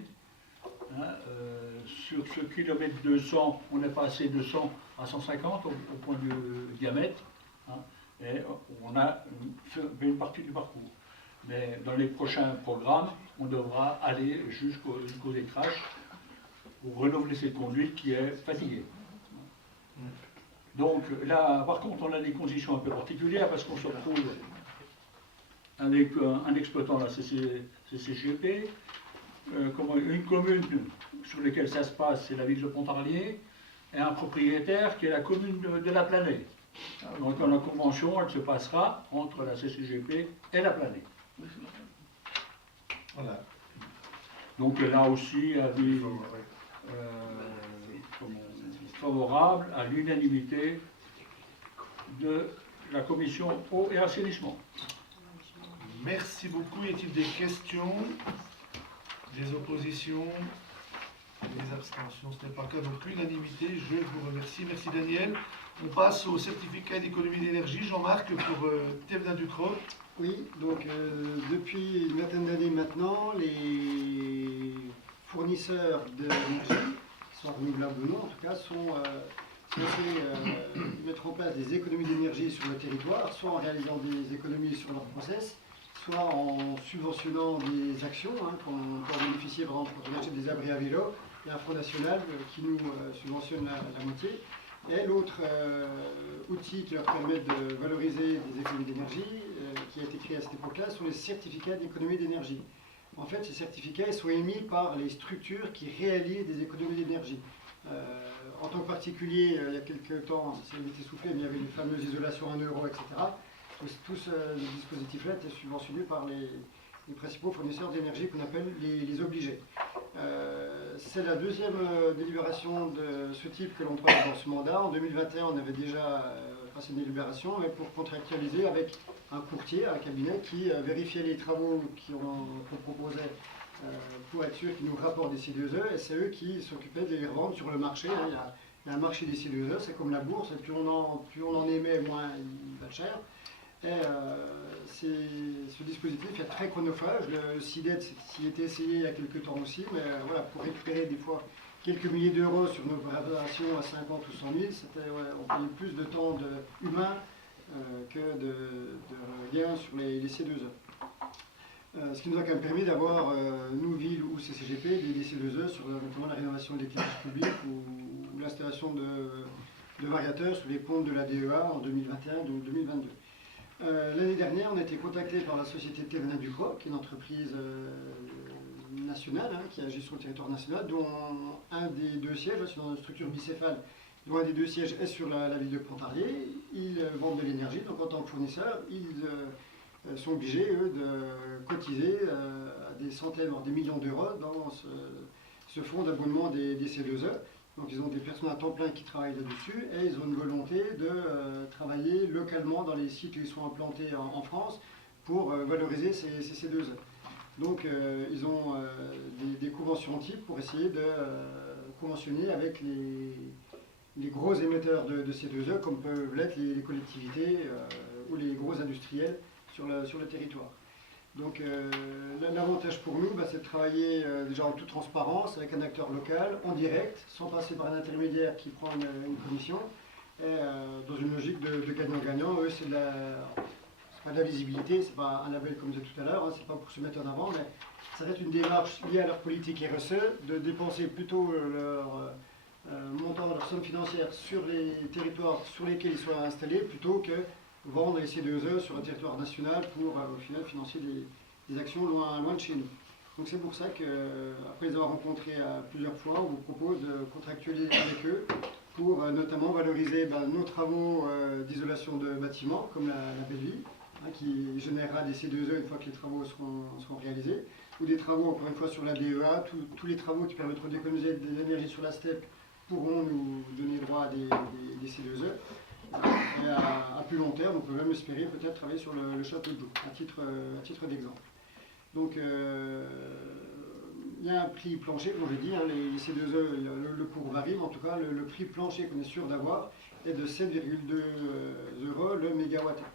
Sur ce kilomètre 200, on est passé de 100 à 150 au point du diamètre. Et on a fait une partie du parcours. Mais dans les prochains programmes, on devra aller jusqu'aux écraches pour renouveler cette conduite qui est fatiguée. Donc là, par contre, on a des conditions un peu particulières parce qu'on se retrouve avec un exploitant de la CCGP, une commune sur laquelle ça se passe, c'est la ville de Pontarlier, et un propriétaire qui est la commune de La Planée. Donc la convention, elle se passera entre la CCGP et La Planée. Voilà. Donc là aussi, avis favorable à l'unanimité de la commission eau et assainissement. Merci beaucoup. Y a-t-il des questions, des oppositions, des abstentions? Ce n'est pas le cas. Donc l'unanimité, je vous remercie. Merci Daniel. On passe au certificat d'économie d'énergie. Jean-Marc pour Thévenin Ducrot. Oui, donc depuis une vingtaine d'années maintenant, les fournisseurs d'énergie, soit renouvelables ou non en tout cas, sont censés mettre en place des économies d'énergie sur le territoire, soit en réalisant des économies sur leur process, soit en subventionnant des actions, qu'on peut bénéficier par exemple quand on achète des abris à vélo. Il y a un fonds national qui nous subventionne la moitié. Et l'autre outil qui leur permet de valoriser des économies d'énergie, qui a été créé à cette époque-là, sont les certificats d'économie d'énergie. En fait, ces certificats sont émis par les structures qui réalisent des économies d'énergie. En tant que particulier, il y a quelques temps, ça a été soufflé, mais il y avait les fameuses isolations 1 euro, etc. Tout ce dispositif-là était subventionné par les principaux fournisseurs d'énergie qu'on appelle les obligés. C'est la deuxième délibération de ce type que l'on prend dans ce mandat. En 2021, on avait déjà passé une délibération, mais pour contractualiser avec un courtier, un cabinet qui vérifiait les travaux qu'on proposait pour être sûr qu'ils nous rapportent des C2E, et c'est eux qui s'occupaient de les revendre sur le marché. Hein. Il y a un marché des C2E, c'est comme la bourse, et plus on en émet, moins il va cher. Et ce dispositif est très chronophage. Le CIDET s'y était essayé il y a quelques temps aussi, mais voilà, pour récupérer des fois quelques milliers d'euros sur une opération à 50 ou 100 000, on payait plus de temps humain que de gains sur les C2E. Ce qui nous a quand même permis d'avoir, nous, ville ou CCGP, des C2E sur notamment la rénovation de l'éclairage public ou l'installation de variateurs sur les pompes de la DEA en 2021 et 2022. L'année dernière, on a été contacté par la société Thévenin Ducrot, qui est une entreprise nationale qui agit sur le territoire national, dont un des deux sièges, c'est dans une structure bicéphale, dont un des deux sièges est sur la ville de Pontarlier. Ils vendent de l'énergie, donc en tant que fournisseurs, ils sont obligés, eux, de cotiser à des centaines, voire des millions d'euros dans ce fonds d'abonnement des C2E. Donc ils ont des personnes à temps plein qui travaillent là-dessus et ils ont une volonté de travailler localement dans les sites où ils sont implantés en France pour valoriser ces C2E. Donc ils ont des conventions types pour essayer de conventionner avec les gros émetteurs de C2E comme peuvent l'être les collectivités ou les gros industriels sur le territoire. Donc l'avantage pour nous, c'est de travailler déjà en toute transparence avec un acteur local, en direct, sans passer par un intermédiaire qui prend une commission, et dans une logique de gagnant-gagnant. Eux, c'est pas de la visibilité, c'est pas un label comme je disais tout à l'heure, hein, c'est pas pour se mettre en avant, mais ça va être une démarche liée à leur politique RSE, de dépenser plutôt leur montant, leur somme financière sur les territoires sur lesquels ils sont installés, plutôt que vendre les C2E sur un territoire national pour au final financer des actions loin de chez nous. Donc c'est pour ça qu'après les avoir rencontrés plusieurs fois, on vous propose de contractualiser avec eux pour notamment valoriser nos travaux d'isolation de bâtiments, comme la Belle Vie, qui générera des C2E une fois que les travaux seront réalisés, ou des travaux, encore une fois, sur la DEA, tous les travaux qui permettront d'économiser de l'énergie sur la steppe pourront nous donner droit à des C2E. Et à plus long terme, on peut même espérer peut-être travailler sur le château de Joux, à titre d'exemple. Donc, il y a un prix plancher, comme je dis, les C2E, le cours varie, mais en tout cas, le prix plancher qu'on est sûr d'avoir est de 7,2 € le mégawattheure.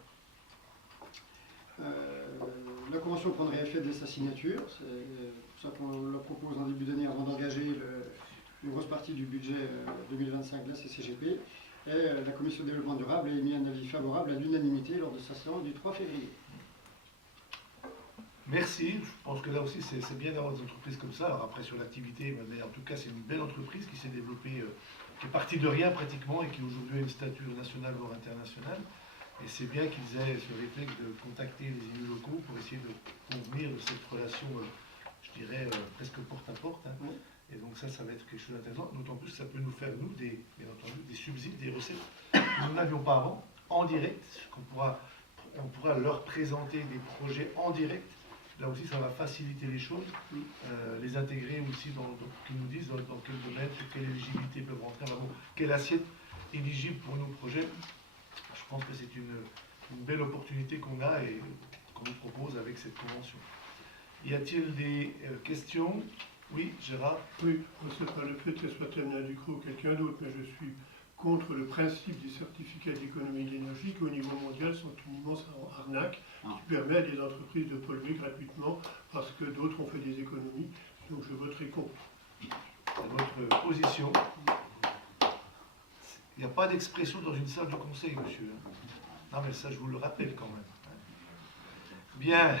La convention prendrait effet dès sa signature, c'est pour ça qu'on la propose en début d'année avant d'engager une grosse partie du budget 2025 de la CCGP. Et la Commission de développement durable a émis un avis favorable à l'unanimité lors de sa séance du 3 février. Merci. Je pense que là aussi, c'est bien d'avoir des entreprises comme ça. Alors après, sur l'activité, mais en tout cas, c'est une belle entreprise qui s'est développée, qui est partie de rien pratiquement et qui aujourd'hui a une stature nationale voire internationale. Et c'est bien qu'ils aient ce réflexe de contacter les élus locaux pour essayer de convenir de cette relation, je dirais, presque porte à porte. Hein. Oui. Et donc ça va être quelque chose d'intéressant. D'autant plus que ça peut nous faire, nous, bien entendu, des subsides, des recettes que nous n'avions pas avant, en direct. On pourra leur présenter des projets en direct. Là aussi, ça va faciliter les choses, les intégrer aussi qu'ils nous disent dans quel domaine, sur quelle éligibilité peuvent rentrer, quelle assiette éligible pour nos projets. Je pense que c'est une belle opportunité qu'on a et qu'on nous propose avec cette convention. Y a-t-il des questions? Oui, Gérard? Oui, ce n'est pas le fait que ce soit Thévenin Ducrot ou quelqu'un d'autre, mais je suis contre le principe des certificats d'économie d'énergie qui au niveau mondial sont une immense arnaque qui permet à des entreprises de polluer gratuitement parce que d'autres ont fait des économies. Donc je voterai contre. C'est votre position. Il n'y a pas d'expression dans une salle de conseil, monsieur. Non, mais ça, je vous le rappelle quand même. Bien.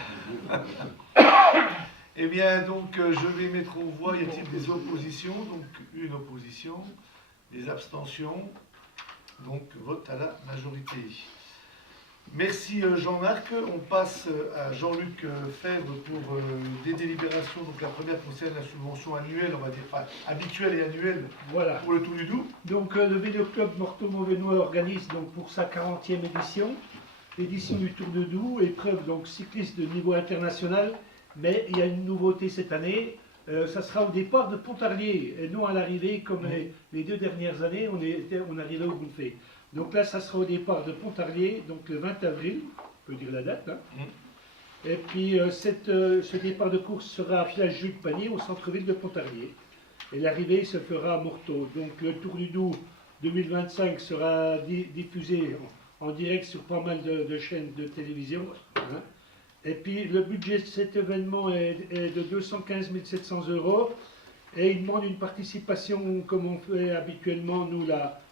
Eh bien, donc, je vais mettre aux voix. Y a-t-il des oppositions? Donc, une opposition. Des abstentions. Donc, vote à la majorité. Merci Jean-Marc. On passe à Jean-Luc Fèvre pour des délibérations. Donc la première concerne la subvention annuelle, on va dire pas habituelle et annuelle, voilà, pour le Tour du Doubs. Donc le Vélo-Club Morteau-Mauvenois organise donc pour sa 40e édition, l'édition du Tour de Doubs, épreuve donc cycliste de niveau international mais il y a une nouveauté cette année. Ça sera au départ de Pontarlier et non à l'arrivée comme les 2 dernières années, on arrivait au Gonfet. Donc là, ça sera au départ de Pontarlier, donc le 20 avril, on peut dire la date. Hein. Et puis ce départ de course sera à Fiage-Jules-Panier au centre-ville de Pontarlier. Et l'arrivée se fera à Morteau. Donc le Tour du Doubs 2025 sera diffusé en direct sur pas mal de chaînes de télévision. Hein. Et puis le budget de cet événement est de 215 700 € et il demande une participation comme on fait habituellement, nous,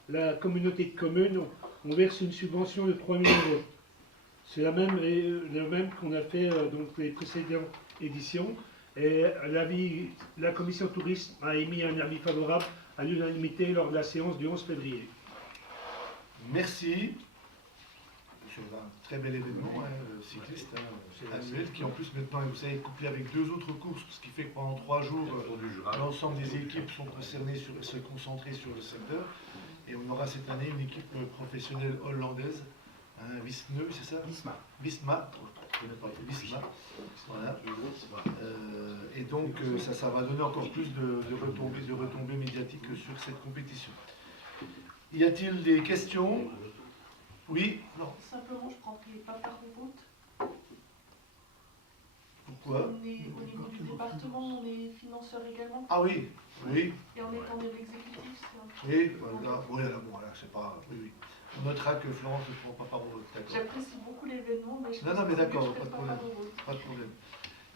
la communauté de communes, on verse une subvention de 3 000 €. C'est le même qu'on a fait donc les précédentes éditions. Et la commission tourisme a émis un avis favorable à l'unanimité lors de la séance du 11 février. Merci. C'est un très bel événement cycliste annuel qui en plus maintenant, vous savez, est couplé avec 2 autres courses, ce qui fait que pendant 3 jours, l'ensemble des équipes sont concernées se concentrer sur le secteur. Et on aura cette année une équipe professionnelle hollandaise, Visma, c'est ça? Visma. Voilà. Et donc ça va donner encore plus de retombées médiatiques sur cette compétition. Y a-t-il des questions? Oui? Non. Simplement, je crois qu'il n'est pas par vote. Pourquoi? Au niveau du département, on est financeur également. Ah oui, oui. Et en étant de l'exécutif, c'est un... Oui, voilà, c'est pas... Oui. On notera que Florence ne prend pas part au vote, d'accord. J'apprécie beaucoup l'événement, mais je Non, mais d'accord, pas de problème. Pas de problème.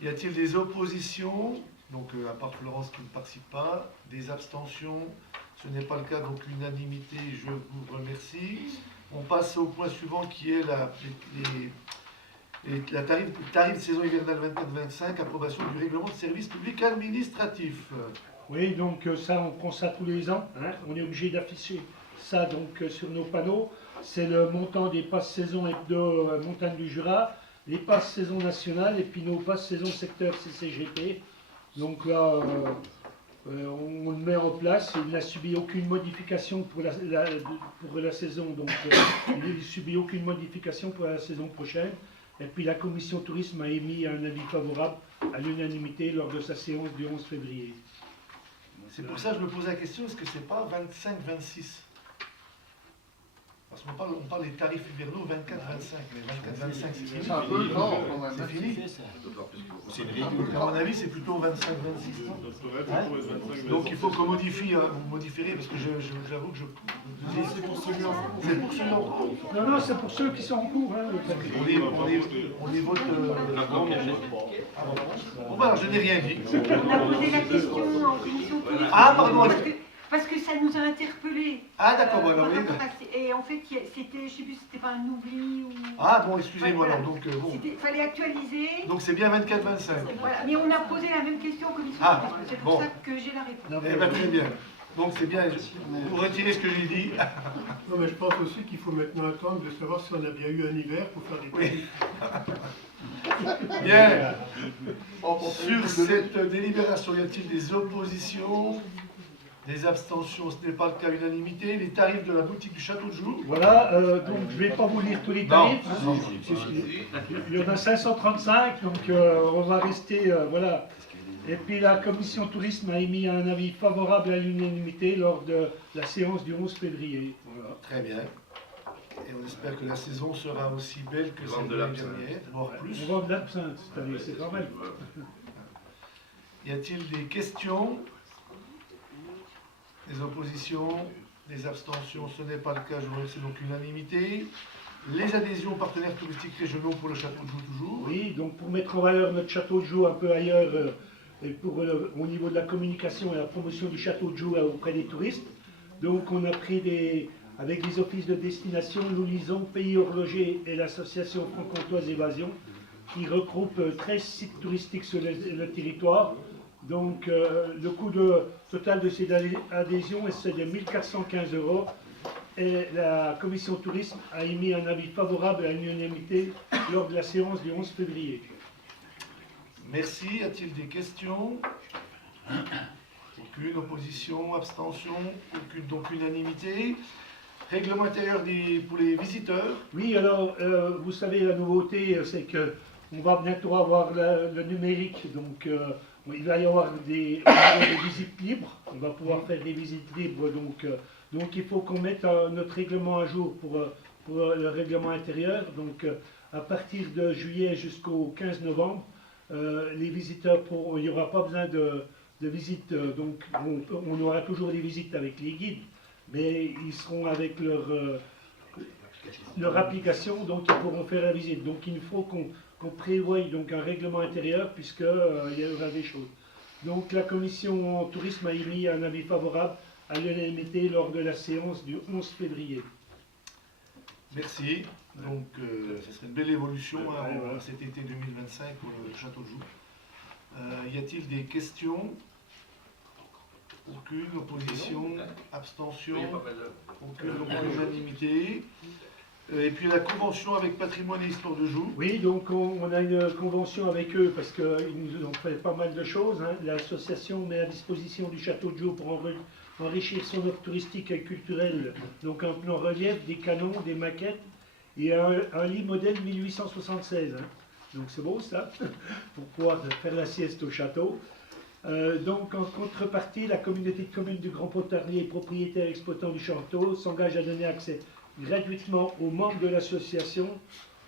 Y a-t-il des oppositions? Donc, à part Florence qui ne participe pas, des abstentions? Ce n'est pas le cas, donc l'unanimité, je vous remercie. On passe au point suivant qui est le tarif de saison hivernale 24-25, approbation du règlement de service public administratif. Oui, donc ça, on prend ça tous les ans. Hein. On est obligé d'afficher ça donc sur nos panneaux. C'est le montant des passes saison hebdo montagne du Jura, les passes saison nationales et puis nos passes saison secteur CCGP. Donc là, on le met en place. Il n'a subi aucune modification pour la saison, donc il ne subit aucune modification pour la saison prochaine. Et puis la commission tourisme a émis un avis favorable à l'unanimité lors de sa séance du 11 février. C'est pour ça que je me pose la question, est-ce que c'est pas 25-26? Parce qu'on parle des tarifs hivernaux 24-25, mais 24-25 c'est fini. C'est un peu fort quand même. C'est fini. À mon avis, c'est plutôt 25-26. Donc il faut qu'on modifie, vous modifierez, parce que j'avoue que c'est pour ceux-là. C'est pour ceux-là. Non, c'est pour ceux qui sont en cours. Hein, on les vote. Bon, alors je n'ai rien dit. On a posé la question en commission tourisme. Ah, pardon. Parce que ça nous a interpellés. Ah, d'accord, voilà, oui. Et en fait, c'était, je ne sais plus si c'était pas un oubli ou... Ah, bon, excusez-moi, voilà. alors, donc, bon. Il fallait actualiser. Donc c'est bien 24-25. Voilà. Mais on a posé la même question en commission tourisme. C'est pour ça que j'ai la réponse. Eh bien, très bien. Donc c'est bien, vous retirez ce que j'ai dit. Non, mais je pense aussi qu'il faut maintenant attendre de savoir si on a bien eu un hiver pour faire des tarifs. Bien. Sur cette délibération, y a-t-il des oppositions? Des abstentions? Ce n'est pas le cas, unanimité. Les tarifs de la boutique du Château de Joux. Voilà, donc je ne vais pas vous lire tous les tarifs. Non. Il y en a 535, donc on va rester, voilà. Et puis la commission tourisme a émis un avis favorable à l'unanimité lors de la séance du 11 février. Voilà. Très bien. Et on espère que la saison sera aussi belle que celle de l'année dernière, voire plus. On vend de l'absinthe cette année, c'est quand même. Y a-t-il des questions? Des oppositions? Des abstentions? Ce n'est pas le cas, je vous remercie, donc unanimité. Les adhésions aux partenaires touristiques régionaux pour le Château de Joux toujours. Oui, donc pour mettre en valeur notre Château de Joux un peu ailleurs, et pour, au niveau de la communication et la promotion du Château de Joux auprès des touristes. Donc on a pris avec les offices de destination, nous lisons Pays Horloger et l'association franc-comtoise Évasion, qui regroupe 13 sites touristiques sur le territoire. Donc le coût total de ces adhésions c'est de 1 415 €. Et la commission tourisme a émis un avis favorable à l'unanimité lors de la séance du 11 février. Merci. Y a-t-il des questions? Aucune opposition, abstention, aucune, donc unanimité. Règlement intérieur pour les visiteurs. Oui, alors vous savez, la nouveauté, c'est que on va bientôt avoir le numérique, donc il va y avoir des visites libres, on va pouvoir faire des visites libres, donc il faut qu'on mette notre règlement à jour pour le règlement intérieur. Donc à partir de juillet jusqu'au 15 novembre, les visiteurs il n'y aura pas besoin de visites, donc on aura toujours des visites avec les guides, mais ils seront avec leur application, donc ils pourront faire la visite. Donc il faut qu'on prévoie donc un règlement intérieur, puisqu'il y aura des choses. Donc la commission tourisme a émis un avis favorable à l'unanimité lors de la séance du 11 février. Merci. Donc, ce serait une belle évolution cet été 2025 pour le Château de Joux. Y a-t-il des questions? Aucune opposition, abstention, aucune unanimité. Et puis la convention avec Patrimoine et Histoire de Joux. Oui, donc on a une convention avec eux parce qu'ils nous ont fait pas mal de choses. Hein. L'association met à disposition du Château de Joux pour enrichir son offre touristique et culturelle, donc un plan relief, des canons, des maquettes et un lit modèle 1876. Hein. Donc c'est beau ça, pour pouvoir faire la sieste au château. Donc en contrepartie, la communauté de communes du Grand Pontarlier, propriétaire exploitant du château, s'engage à donner accès gratuitement aux membres de l'association,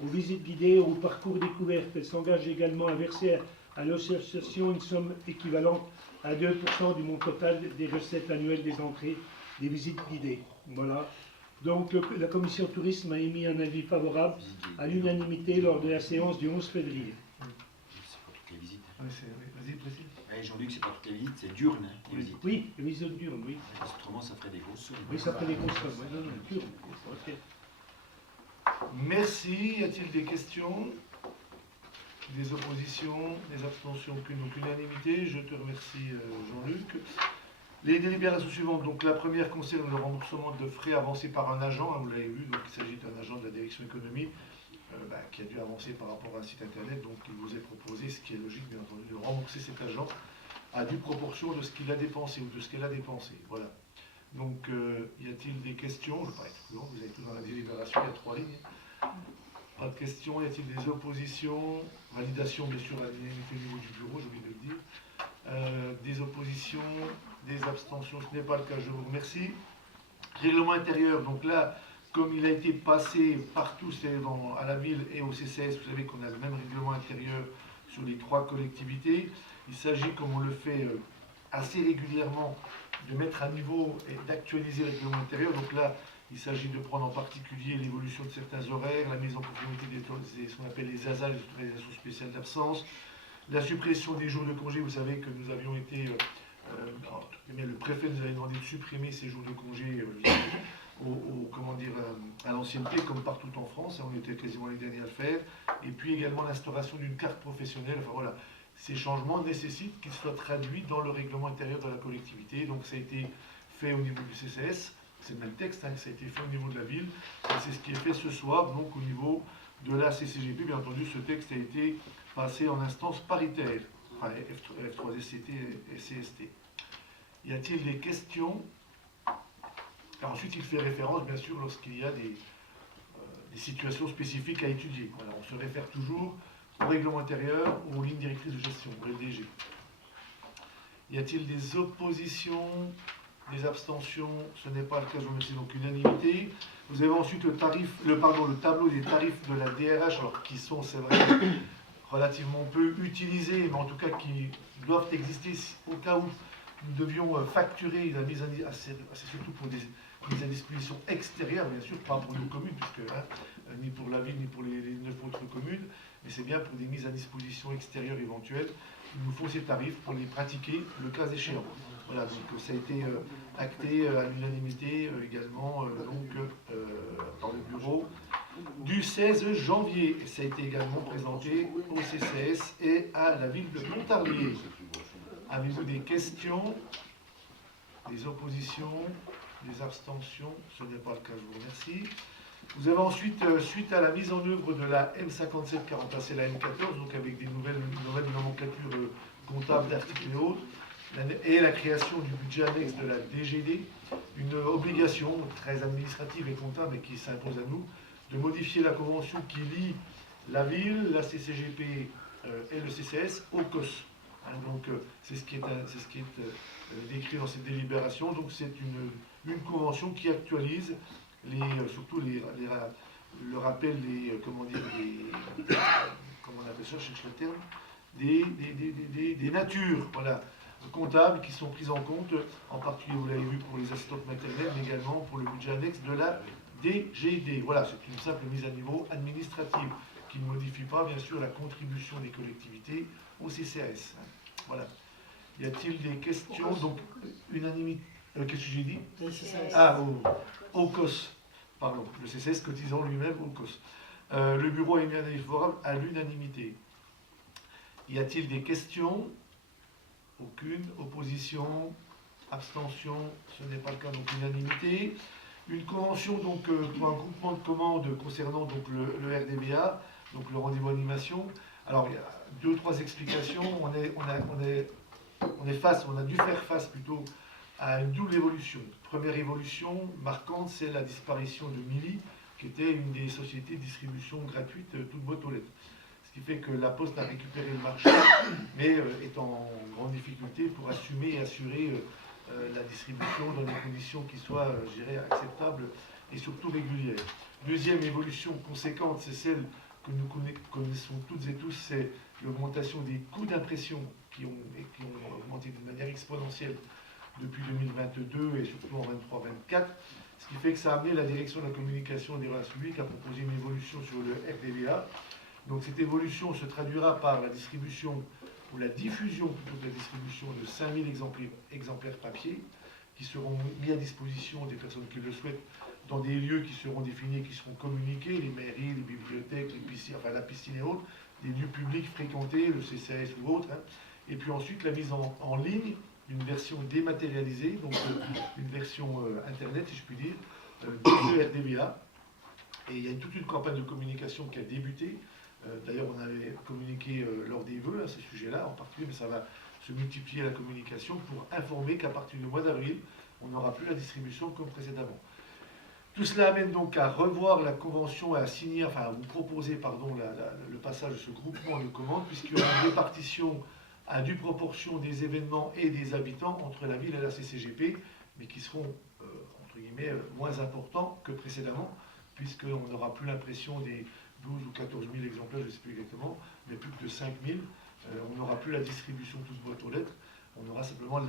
aux visites guidées, au parcours découverte. Elle s'engage également à verser à l'association une somme équivalente à 2% du montant total des recettes annuelles des entrées des visites guidées. Voilà. Donc la commission tourisme a émis un avis favorable à l'unanimité lors de la séance du 11 février. C'est pas toutes les visites. Vas-y, précise. Jean-Luc, c'est pas toutes les visites, c'est diurne, hein, les visites. Oui, les visites diurnes, oui. Parce que autrement, ça ferait des grosses sommes. Oui, ça fait des grosses sommes. Oui, non, diurne. Ok. Merci. Y a-t-il des questions? Des oppositions? Des abstentions? Aucune unanimité. Je te remercie, Jean-Luc. Les délibérations suivantes. Donc la première concerne le remboursement de frais avancés par un agent. Hein, vous l'avez vu, donc il s'agit d'un agent de la direction économie qui a dû avancer par rapport à un site internet. Donc il vous est proposé, ce qui est logique bien entendu, de rembourser cet agent à due proportion de ce qu'il a dépensé ou de ce qu'elle a dépensé. Voilà. Donc y a-t-il des questions? Je ne vais pas être plus long, vous avez tout dans la délibération, il y a 3 lignes. Pas de questions. Y a-t-il des oppositions? Validation bien sûr à l'unanimité au niveau du bureau, j'ai oublié de le dire. Des oppositions, des abstentions, ce n'est pas le cas, je vous remercie. Règlement intérieur, donc là, comme il a été passé partout, c'est à la ville et au CCS, vous savez qu'on a le même règlement intérieur sur les 3 collectivités. Il s'agit, comme on le fait assez régulièrement, de mettre à niveau et d'actualiser le règlement intérieur. Donc là, il s'agit de prendre en particulier l'évolution de certains horaires, la mise en conformité ce qu'on appelle les ASA, les autorisations spéciales d'absence, la suppression des jours de congé. Vous savez que nous avions été, le préfet nous avait demandé de supprimer ces jours de congé à l'ancienneté, comme partout en France. On était quasiment les derniers à le faire. Et puis également l'instauration d'une carte professionnelle. Enfin voilà, ces changements nécessitent qu'ils soient traduits dans le règlement intérieur de la collectivité. Donc ça a été fait au niveau du CCS. C'est le même texte, hein, ça a été fait au niveau de la ville, et c'est ce qui est fait ce soir, donc au niveau de la CCGP. Bien entendu, ce texte a été passé en instance paritaire, enfin F3SCT et CST. Y a-t-il des questions? Alors, ensuite, il fait référence, bien sûr, lorsqu'il y a des situations spécifiques à étudier. Voilà, on se réfère toujours au règlement intérieur ou aux lignes directrices de gestion, au LDG. Y a-t-il des oppositions? Des abstentions? Ce n'est pas le cas, je vous remercie. Donc unanimité. Vous avez ensuite le tableau des tarifs de la DRH, alors qui sont, c'est vrai, relativement peu utilisés, mais en tout cas qui doivent exister au cas où nous devions facturer la mise à surtout pour des mises à disposition extérieures, bien sûr, pas pour nos communes, puisque ni pour la ville, ni pour les 9 autres communes, mais c'est bien pour des mises à disposition extérieures éventuelles. Il nous faut ces tarifs pour les pratiquer le cas échéant. Voilà, donc ça a été acté à l'unanimité également par le bureau du 16 janvier. Et ça a été également présenté au CCS et à la ville de Pontarlier. Avez-vous des questions? Des oppositions? Des abstentions? Ce n'est pas le cas, je vous remercie. Vous avez ensuite, suite à la mise en œuvre de la M57 qui a remplacé la M14, donc avec des nouvelles nomenclatures comptables d'articles et autres, et la création du budget annexe de la DGD, une obligation très administrative et comptable et qui s'impose à nous, de modifier la convention qui lie la ville, la CCGP et le CCS au COS. Hein, donc c'est ce qui est, décrit dans cette délibération. Donc c'est une convention qui actualise surtout le rappel comment on appelle ça, je cherche le terme, des natures, voilà, comptables qui sont prises en compte, en particulier, vous l'avez vu, pour les assistantes maternelles, mais également pour le budget annexe de la DGD. Voilà, c'est une simple mise à niveau administrative qui ne modifie pas, bien sûr, la contribution des collectivités au CCAS. Voilà. Y a-t-il des questions? Donc, unanimité. Qu'est-ce que j'ai dit? Ah, au COS. Pardon, le CCS cotisant lui-même au COS. Le bureau a émis un avis favorable à l'unanimité. Y a-t-il des questions? Aucune. Opposition? Abstention? Ce n'est pas le cas, donc unanimité. Une convention donc, pour un groupement de commandes concernant donc, le RDBA, donc le rendez-vous animation. Alors, il y a 2-3 explications. On a dû faire face plutôt à une double évolution. Première évolution marquante, c'est la disparition de Mili, qui était une des sociétés de distribution gratuite toute boîte aux lettres. Ce qui fait que la Poste a récupéré le marché, mais est en grande difficulté pour assumer et assurer la distribution dans des conditions qui soient, je dirais, acceptables et surtout régulières. Deuxième évolution conséquente, c'est celle que nous connaissons toutes et tous, c'est l'augmentation des coûts d'impression qui ont augmenté d'une manière exponentielle depuis 2022 et surtout en 23-24, ce qui fait que ça a amené la direction de la communication et des relations publiques à proposer une évolution sur le RDBA. Donc cette évolution se traduira par la distribution, ou la diffusion plutôt que la distribution de 5000 exemplaires papier, qui seront mis à disposition des personnes qui le souhaitent dans des lieux qui seront définis et qui seront communiqués, les mairies, les bibliothèques, les piscines, enfin la piscine et autres, des lieux publics fréquentés, le CCAS ou autres. Hein. Et puis ensuite la mise en ligne d'une version dématérialisée, donc une version internet si je puis dire, du RDBA. Et il y a toute une campagne de communication qui a débuté. D'ailleurs on avait communiqué lors des vœux à ce sujet-là en particulier, mais ça va se multiplier la communication pour informer qu'à partir du mois d'avril, on n'aura plus la distribution comme précédemment. Tout cela amène donc à revoir la convention et à signer, enfin à vous proposer pardon, le passage de ce groupement de commandes, puisqu'il y aura une répartition à due proportion des événements et des habitants entre la ville et la CCGP, mais qui seront, entre guillemets, moins importants que précédemment, puisqu'on n'aura plus l'impression des 12 ou 14 000 exemplaires, je ne sais plus exactement, mais plus que de 5 000. On n'aura plus la distribution toute boîte aux lettres, on aura simplement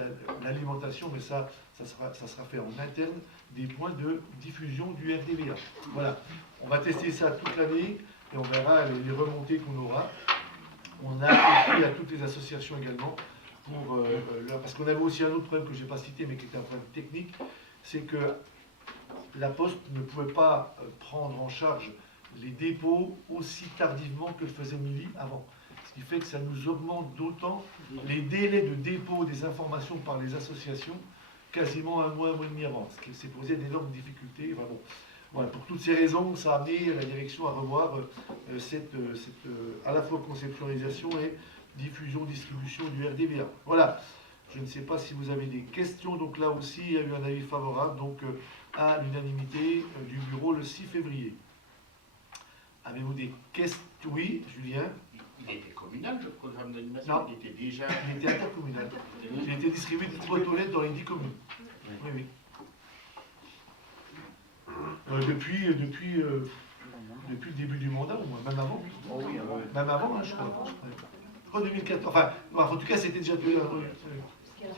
l'alimentation, mais ça sera fait en interne, des points de diffusion du RDBA. Voilà, on va tester ça toute l'année et on verra les remontées qu'on aura. On a écrit à toutes les associations également, parce qu'on avait aussi un autre problème que je n'ai pas cité, mais qui était un problème technique, c'est que la Poste ne pouvait pas prendre en charge les dépôts aussi tardivement que le faisait Mili avant. Ce qui fait que ça nous augmente d'autant les délais de dépôt des informations par les associations, quasiment un mois et demi avant, ce qui s'est posé d'énormes difficultés. Enfin bon. Voilà, pour toutes ces raisons, ça a amené la direction à revoir cette à la fois conceptualisation et diffusion, distribution du RDBA. Voilà, je ne sais pas si vous avez des questions, donc là aussi il y a eu un avis favorable donc, à l'unanimité du bureau le 6 février. Avez-vous des questions? Oui, Julien? Il était communal, le programme d'animation? Il était déjà... Il était intercommunal. Il était distribué de boîtes aux lettres dans les 10 communes. Oui, oui. Depuis le début du mandat, ou même avant. Oh oui, même avant, hein, je crois. Je crois 2014. Enfin, en tout cas, c'était déjà...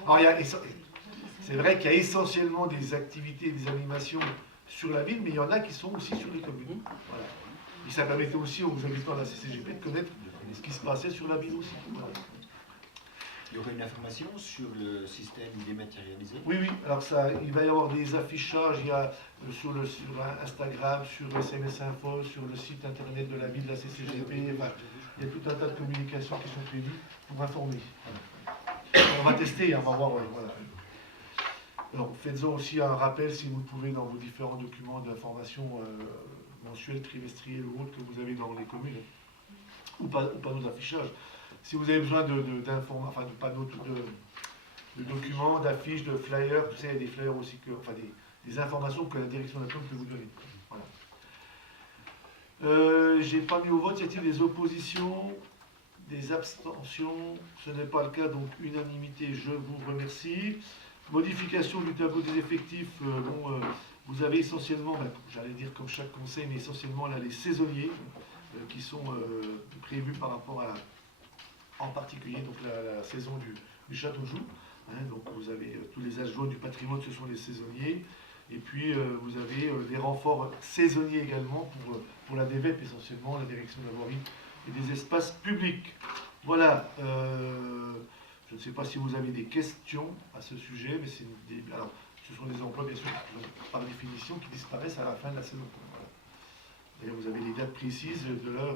Alors, c'est vrai qu'il y a essentiellement des activités et des animations sur la ville, mais il y en a qui sont aussi sur les communes. Voilà. Et ça permettait aussi aux habitants de la CCGP de connaître ce qui se passait sur la ville aussi. Voilà. Il y aurait une information sur le système dématérialisé? Oui, oui. Alors il va y avoir des affichages, il y a sur Instagram, sur SMS Info, sur le site internet de la ville, de la CCGP. Enfin, il y a tout un tas de communications qui sont prévues pour informer. Voilà. On va tester, on va voir. Ouais, voilà. Alors faites-en aussi un rappel si vous le pouvez dans vos différents documents d'information mensuels, trimestriels ou autres que vous avez dans les communes, ou panneaux d'affichage. Si vous avez besoin d'informations, enfin de panneaux, de documents, d'affiches, de flyers, tout ça, il y a des flyers aussi, enfin des informations que la direction de la com peut vous donner. Voilà. j'ai pas mis au vote. Y a-t-il des oppositions? Des abstentions? Ce n'est pas le cas, donc unanimité, je vous remercie. Modification du tableau des effectifs. Vous avez essentiellement, j'allais dire comme chaque conseil, mais essentiellement là, les saisonniers qui sont prévus par rapport à, en particulier, donc la saison du Château de Joux. Donc vous avez tous les adjoints du patrimoine, ce sont les saisonniers. Et puis vous avez des renforts saisonniers également pour la DVEP, essentiellement la direction de la voirie et des espaces publics. Voilà. Je ne sais pas si vous avez des questions à ce sujet, mais alors, ce sont des emplois, bien sûr, par définition, qui disparaissent à la fin de la saison. Voilà. D'ailleurs, vous avez les dates précises de leur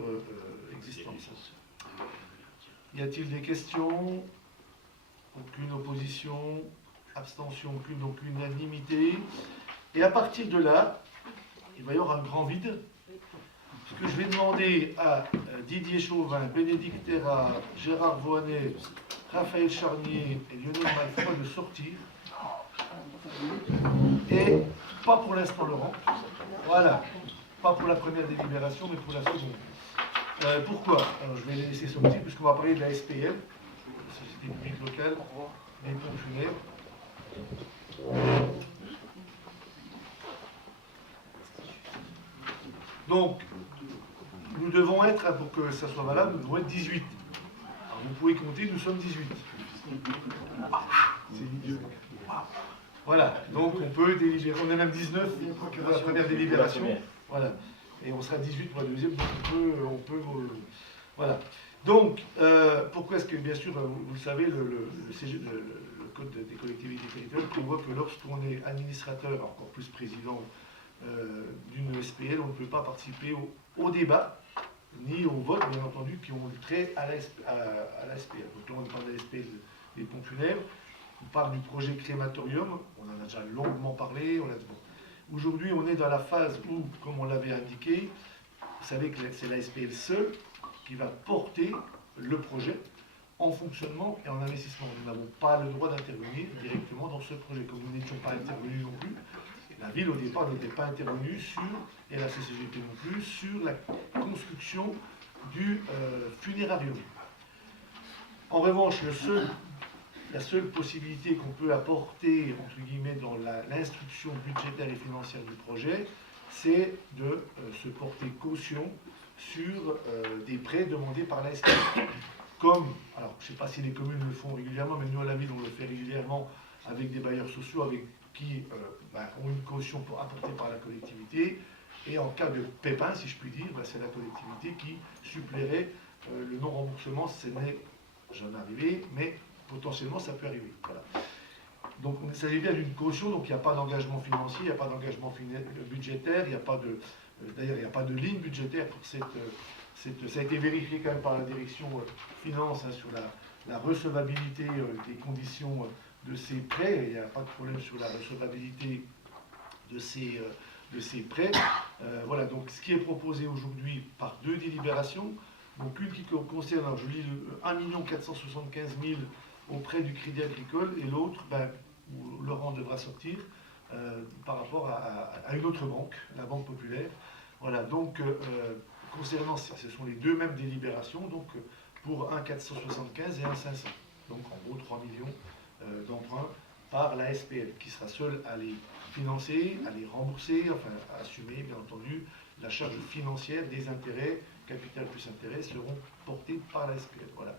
existence. Y a-t-il des questions? Aucune opposition, abstention, aucune, donc unanimité. Et à partir de là, il va y avoir un grand vide. Ce que je vais demander à Didier Chauvin, Bénédicte Terra, Gérard Voinet, Raphaël Charnier et Lionel Malfoy de sortir. Et pas pour l'instant, Laurent. Voilà. Pas pour la première délibération, mais pour la seconde. Pourquoi? Alors, je vais les laisser sortir, puisqu'on va parler de la SPL, la Société publique locale, les pompes funèbres. Donc, nous devons être, pour que ça soit valable, nous devons être 18. Alors, vous pouvez compter, nous sommes 18. C'est idiot. Voilà, donc on peut délibérer, on est même 19 pour la première délibération. Voilà, et on sera 18 pour la deuxième, donc on peut voilà. Donc, pourquoi est-ce que, bien sûr, vous le savez, le Code des collectivités territoriales prévoit que lorsqu'on est administrateur, encore plus président d'une SPL, on ne peut pas participer au débat, ni au vote, bien entendu, qui ont trait à la SPL. Donc là, on parle de la SPL des pompes funèbres, on parle du projet crématorium, on en a déjà longuement parlé. Aujourd'hui, on est dans la phase où, comme on l'avait indiqué, vous savez que c'est la SPL seule qui va porter le projet en fonctionnement et en investissement. Nous n'avons pas le droit d'intervenir directement dans ce projet, comme nous n'étions pas intervenus non plus. La ville, au départ, n'était pas intervenue sur, et la CCGP non plus, sur la construction du funérarium. En revanche, la seule possibilité qu'on peut apporter, entre guillemets, dans l'instruction budgétaire et financière du projet, c'est de se porter caution sur des prêts demandés par la SPL. Comme, alors je ne sais pas si les communes le font régulièrement, mais nous à la ville, on le fait régulièrement avec des bailleurs sociaux qui ont une caution apportée par la collectivité. Et en cas de pépin, si je puis dire, c'est la collectivité qui suppléerait le non-remboursement. Ce n'est jamais arrivé, mais potentiellement ça peut arriver. Voilà. Donc il s'agit bien d'une caution, donc il n'y a pas d'engagement financier, il n'y a pas d'engagement budgétaire, il n'y a pas de, d'ailleurs il n'y a pas de ligne budgétaire pour ça a été vérifié quand même par la direction finance sur la recevabilité des conditions de ces prêts. Il n'y a pas de problème sur la recevabilité de ces prêts. Voilà, donc ce qui est proposé aujourd'hui par deux délibérations, donc une qui concerne, alors je lis 1 475 000 auprès du Crédit Agricole et l'autre, où Laurent devra sortir par rapport à une autre banque, la Banque Populaire. Voilà, donc concernant, ce sont les deux mêmes délibérations, donc pour 1 475 et 1 500. Donc en gros 3 millions d'emprunts par la SPL, qui sera seule à les financer, à les rembourser, enfin à assumer bien entendu la charge financière des intérêts, capital plus intérêts, seront portés par la SPL. Voilà.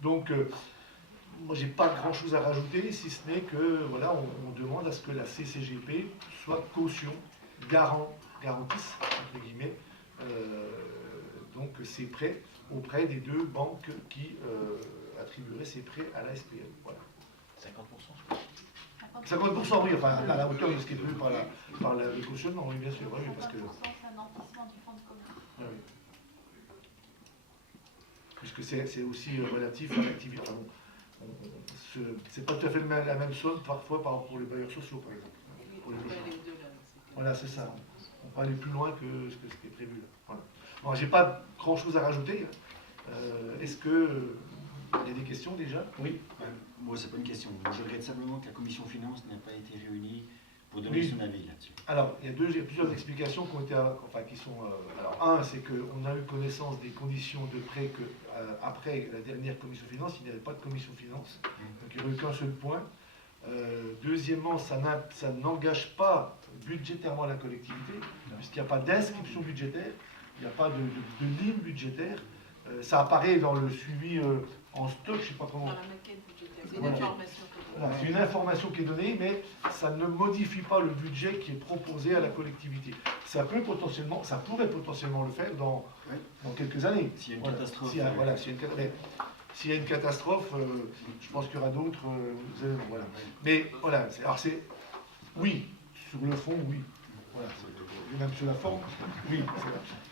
Donc moi j'ai pas grand chose à rajouter, si ce n'est que voilà, on demande à ce que la CCGP soit caution, garantisse, entre guillemets, donc ces prêts auprès des deux banques qui attribueraient ces prêts à la SPL. Voilà. 50%, oui, enfin à la hauteur de ce qui est prévu par le cautionnement, oui, bien sûr. Oui, parce que... c'est un amortissement du fonds de commerce. Oui, oui. Puisque c'est aussi relatif à l'activité. Enfin, c'est pas tout à fait la même somme parfois pour les bailleurs sociaux, par exemple. Pour les voilà, c'est ça. On peut aller plus loin que ce qui est prévu là. Voilà. Bon, j'ai pas grand chose à rajouter. Est-ce que il y a des questions déjà? Oui. Moi, c'est pas une question. Je regrette simplement que la commission finance n'a pas été réunie pour donner son avis là-dessus. Alors, il y a plusieurs explications qui ont été, qui sont. Alors, un, c'est qu'on a eu connaissance des conditions de prêt que après la dernière commission finance, il n'y avait pas de commission finance, donc il n'y aurait eu qu'un seul point. Deuxièmement, ça n'engage pas budgétairement la collectivité, puisqu'il n'y a pas d'inscription budgétaire, il n'y a pas de ligne budgétaire. Ça apparaît dans le suivi en stock, je ne sais pas comment. Dans la maquette budgétaire, c'est une information. Voilà, c'est une information qui est donnée, mais ça ne modifie pas le budget qui est proposé à la collectivité. Ça pourrait potentiellement le faire dans quelques années. S'il y a une catastrophe. S'il y a une catastrophe, je pense qu'il y aura d'autres éléments. Voilà. Mais voilà, oui, sur le fond, oui. Voilà, même sur la forme, oui.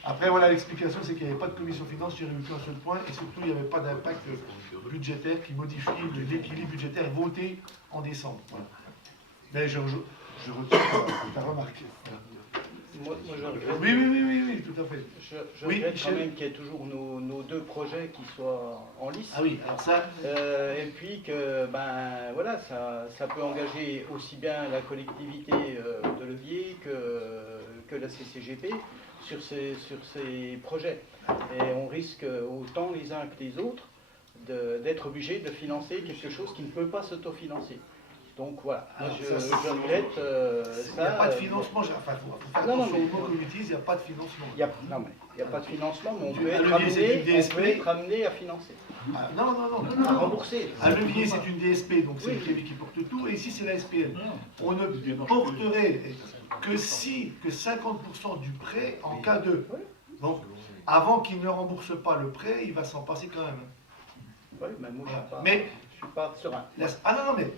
Après, voilà, l'explication, c'est qu'il n'y avait pas de commission finance, il n'y avait eu qu'un seul point, et surtout, il n'y avait pas d'impact budgétaire qui modifie l'équilibre budgétaire voté en décembre. Voilà. Mais je retiens ta remarque. Moi, je regrette. Oui, tout à fait. Je regrette quand même qu'il y ait toujours nos deux projets qui soient en lice. Ah oui, alors ça. Et puis que, voilà, ça peut engager aussi bien la collectivité de levier que la CCGP sur ces projets. Et on risque autant les uns que les autres d'être obligés de financer quelque chose qui ne peut pas s'autofinancer. Donc voilà, je regrette ça. Il n'y a pas de financement, il faut faire attention au mot qu'on utilise, il n'y a pas de financement. Il n'y a pas de financement, mais on peut être amené à financer. Non. À rembourser. Un levier, c'est une DSP, donc c'est le crédit qui porte tout, et ici, c'est la SPL. On ne porterait que 50% du prêt en cas de. Donc, avant qu'il ne rembourse pas le prêt, il va s'en passer quand même. Oui, mais moi, je ne suis pas serein. Non, mais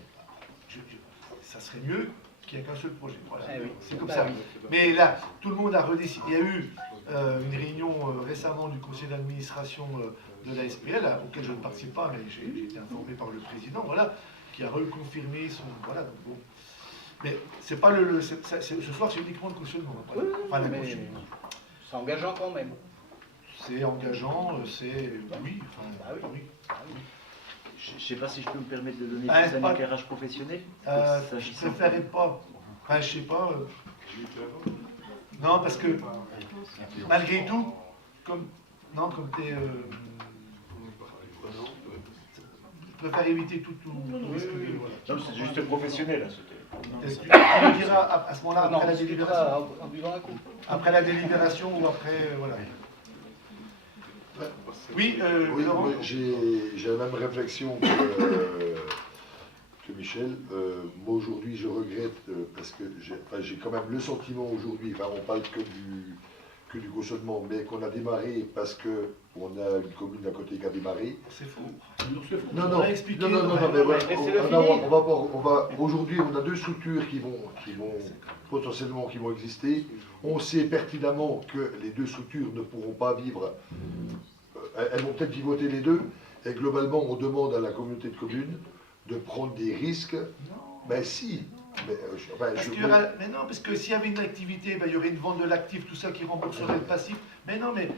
ça serait mieux qu'il n'y ait qu'un seul projet. Voilà. C'est comme ça. Mais là, tout le monde a redécidé. Il y a eu une réunion récemment du conseil d'administration de la SPL, auquel je ne participe pas, mais j'ai été informé par le président, voilà, qui a reconfirmé son. Voilà, donc bon. Mais c'est pas ce soir, c'est uniquement le cautionnement. Voilà. Mais c'est engageant quand même. C'est engageant, c'est. Oui. Je ne sais pas si je peux me permettre de donner un éclairage professionnel. Je ne préférerais pas. Enfin, je ne sais pas. Non, parce que malgré tout, comme tu es. Je préfère éviter tout. Non, c'est juste professionnel. Tu me diras à ce moment-là, après la délibération. Après la délibération ou après. Voilà. Oui, j'ai la même réflexion que Michel. Moi aujourd'hui je regrette parce que j'ai quand même le sentiment aujourd'hui, on parle que du cautionnement, mais qu'on a démarré parce qu'on a une commune à côté qui a démarré. C'est faux. Non, aujourd'hui on a deux structures qui vont potentiellement exister. On sait pertinemment que les deux structures ne pourront pas vivre. Elles vont peut-être pivoter les deux, et globalement, on demande à la communauté de communes de prendre des risques. Ben si. Mais non, parce que s'il y avait une activité, il y aurait une vente de l'actif, tout ça qui rembourserait le passif. Mais non, mais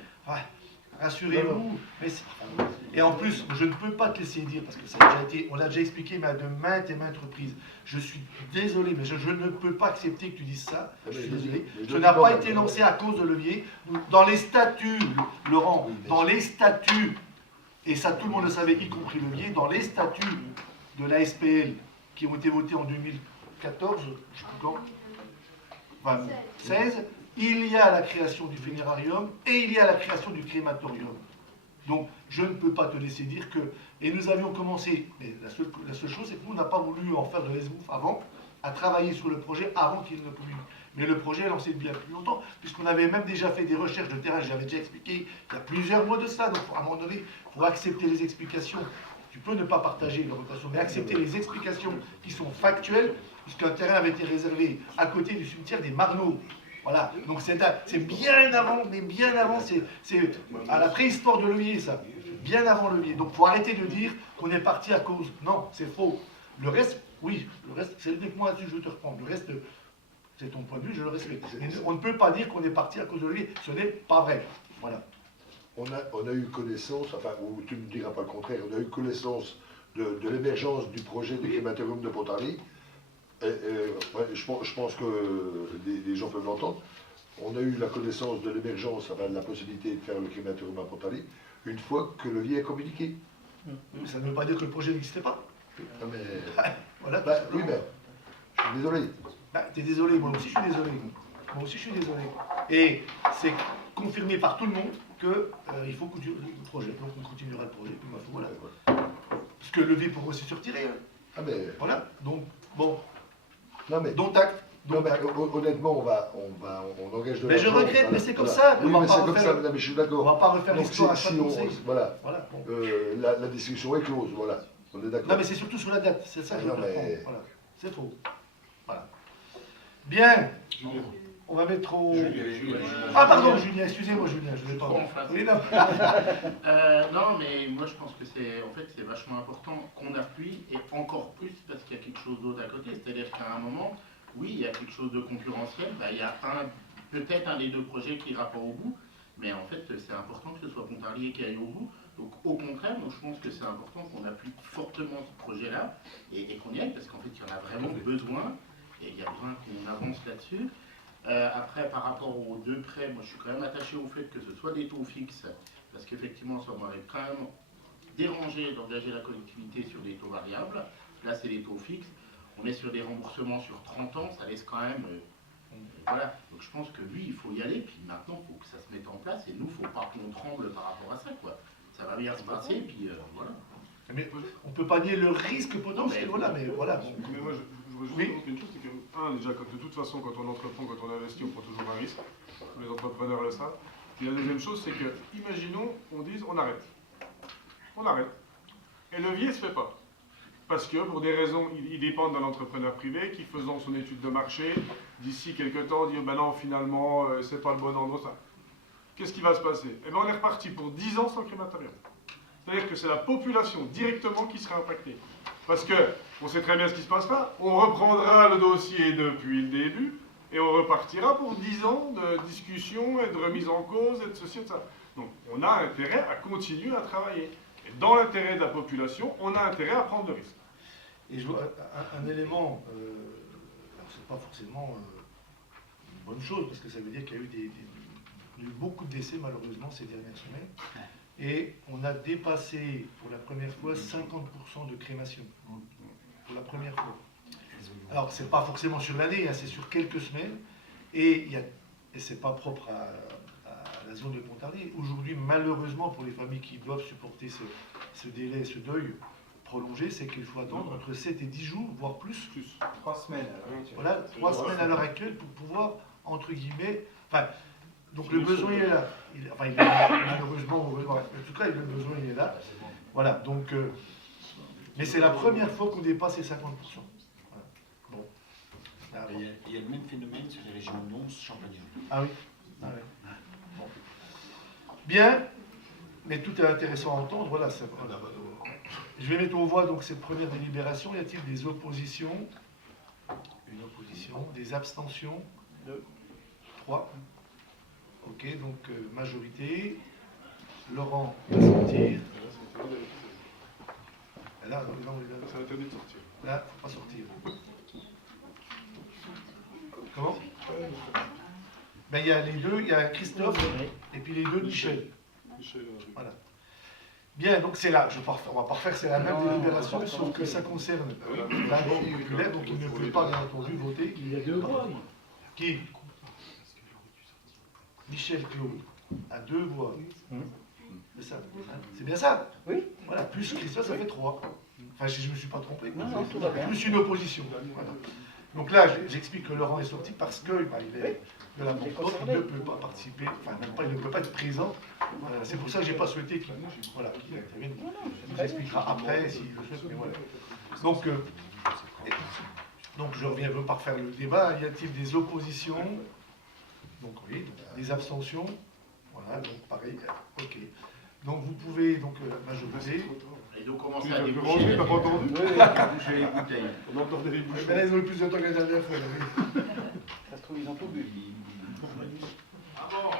rassurez-vous. Et en plus, je ne peux pas te laisser dire, parce que on l'a déjà expliqué mais à de maintes et maintes reprises. Je suis désolé, mais je ne peux pas accepter que tu dises ça. Je suis désolé. Ça n'a pas été lancé à cause de levier. Dans les statuts, Laurent, dans les statuts, et ça tout le monde le savait, y compris levier, dans les statuts de la SPL qui ont été votés en 2014, je ne sais plus quand, 16, il y a la création du funérarium et il y a la création du crématorium. Donc, je ne peux pas te laisser dire que... Et nous avions commencé, mais la seule chose, c'est que nous, on n'a pas voulu en faire de l'esbouf avant, à travailler sur le projet avant qu'il ne communique. Mais le projet est lancé depuis bien plus longtemps, puisqu'on avait même déjà fait des recherches de terrain, j'avais déjà expliqué, il y a plusieurs mois de cela, donc à un moment donné, il faut accepter les explications. Tu peux ne pas partager une rotation, mais accepter les explications qui sont factuelles, puisqu'un terrain avait été réservé à côté du cimetière des Marneaux. Voilà, donc c'est bien avant, mais bien avant, c'est à la préhistoire de Levier, ça. Bien avant Levier. Donc il faut arrêter de dire qu'on est parti à cause. Non, c'est faux. Le reste, oui, le reste, c'est uniquement là-dessus que je te reprends. Le reste, c'est ton point de vue, je le respecte. Mais on ne peut pas dire qu'on est parti à cause de Levier. Ce n'est pas vrai. Voilà. On a eu connaissance, ou tu ne me diras pas le contraire, on a eu connaissance de l'émergence du projet des crématoriums de Pontarlier. Ouais, je pense que les gens peuvent l'entendre. On a eu la connaissance de l'émergence, enfin, de la possibilité de faire le crématorium à Pontarlier, une fois que le levier est communiqué. Mais ça ne veut pas dire que le projet n'existait pas. Non, mais... Voilà, oui, mais je suis désolé. T'es désolé, moi aussi je suis désolé. Moi aussi je suis désolé. Et c'est confirmé par tout le monde qu'il faut continuer le projet. Donc on continuera le projet. Puis, voilà. Parce que le levier pourra aussi se retirer. Hein. Ah, mais... Voilà, donc, bon. Non, mais... Donc acte. Non, mais honnêtement, on engage de l'argent. Mais je regrette, voilà. Mais c'est comme ça. Oui, mais c'est comme ça, mais je suis d'accord. On ne va pas refaire l'histoire à chaque Voilà. Bon. La discussion est close, voilà. On est d'accord. Non, mais c'est surtout sur la date, c'est ça que je mais... Voilà. C'est faux. Voilà. Bien. On va mettre au... Ah, pardon, Julien, excusez-moi, Julien, je ne vais pas... Oui, non. Non, mais moi je pense que c'est vachement important qu'on appuie, et encore plus parce qu'il y a quelque chose d'autre à côté. C'est-à-dire qu'à un moment, oui, il y a quelque chose de concurrentiel, il y a peut-être un des deux projets qui ira pas au bout, mais en fait c'est important que ce soit Pontarlier qui aille au bout. Donc au contraire, moi, je pense que c'est important qu'on appuie fortement ce projet-là et qu'on y aille, parce qu'en fait il y en a vraiment besoin, et il y a besoin qu'on avance là-dessus. Après, par rapport aux deux prêts, moi je suis quand même attaché au fait que ce soit des taux fixes, parce qu'effectivement ça m'aurait quand même dérangé d'engager la collectivité sur des taux variables. Là c'est des taux fixes, on est sur des remboursements sur 30 ans, ça laisse quand même... voilà, donc je pense que oui, il faut y aller, puis maintenant il faut que ça se mette en place, et nous, il ne faut pas qu'on tremble par rapport à ça, quoi. Ça va bien se passer, puis voilà. Mais on ne peut pas nier le risque potentiel, voilà, mais voilà. Mais moi, je voudrais juste dire une chose, c'est que, déjà, de toute façon, quand on entreprend, quand on investit, on prend toujours un risque. Les entrepreneurs le savent. Et la deuxième chose, c'est que, imaginons, on dise, on arrête. On arrête. Et le levier ne se fait pas. Parce que, pour des raisons, il dépend d'un entrepreneur privé qui, faisant son étude de marché, d'ici quelques temps, dit, ben non, finalement, c'est pas le bon endroit, ça. Qu'est-ce qui va se passer? Eh bien, on est reparti pour 10 ans sans crématorium. C'est-à-dire que c'est la population directement qui sera impactée. Parce que, on sait très bien ce qui se passera, on reprendra le dossier depuis le début, et on repartira pour 10 ans de discussion et de remise en cause et de ceci et de ça. Donc, on a intérêt à continuer à travailler. Et dans l'intérêt de la population, on a intérêt à prendre le risque. Et je vois un élément, alors c'est pas forcément une bonne chose, parce que ça veut dire qu'il y a eu beaucoup de décès malheureusement ces dernières semaines, et on a dépassé pour la première fois 50% de crémation, pour la première fois. Alors c'est pas forcément sur l'année, hein, c'est sur quelques semaines, et c'est pas propre à la zone de Pontarlier. Aujourd'hui, malheureusement, pour les familles qui doivent supporter ce délai, ce deuil prolongé, c'est qu'il faut attendre entre 7 et 10 jours, voire plus. 3 semaines. Voilà, 3 semaines à l'heure actuelle pour pouvoir, entre guillemets... Enfin, donc le besoin il est là. Il est là, malheureusement, en tout cas, le besoin il est là. Voilà, donc... mais c'est la première fois qu'on dépasse les 50%. Voilà. Bon. Il y a le même phénomène sur les régions de Mons, Champagne. Ah oui. Ah oui. Bon. Bien, mais tout est intéressant à entendre. Voilà, je vais mettre aux voix donc cette première délibération. Y a-t-il des oppositions? Une opposition. Des abstentions? 2. 3. Ok, donc majorité. Laurent va sortir. Là, c'est interdit de sortir. Là, il ne faut pas sortir. Comment? Ben, il y a les deux, il y a Christophe et puis les deux Michel. Voilà. Bien, donc c'est là, on va pas refaire, c'est la même délibération, sauf que ça concerne la banque populaire, donc il ne peut pas, bien entendu, voter. Il y a 2 voix. Qui? Michel Claude a 2 voix. C'est ça. C'est bien ça? Oui. Voilà, plus Christophe, ça fait 3. Enfin, je ne me suis pas trompé. Plus une opposition. Voilà. Donc là, j'explique que Laurent est sorti parce que il est de la banque, il ne peut pas participer, enfin, il ne peut pas être présent. C'est pour ça que je n'ai pas souhaité qu'il intervienne. Il nous expliquera après s'il le souhaite. Mais voilà. Donc, je reviens pas refaire le débat. Y a-t-il des oppositions? Donc oui, des abstentions. Voilà, donc pareil. Ok. Donc vous pouvez, donc la majorité. Et donc commencer à déboucher. T'as pas entendu? Déboucher les bouteilles. On entend des bouteilles. Mais là, ils ont eu plus de temps que la dernière fois. Ça se trouve, ils ont tout bu. Ah bon?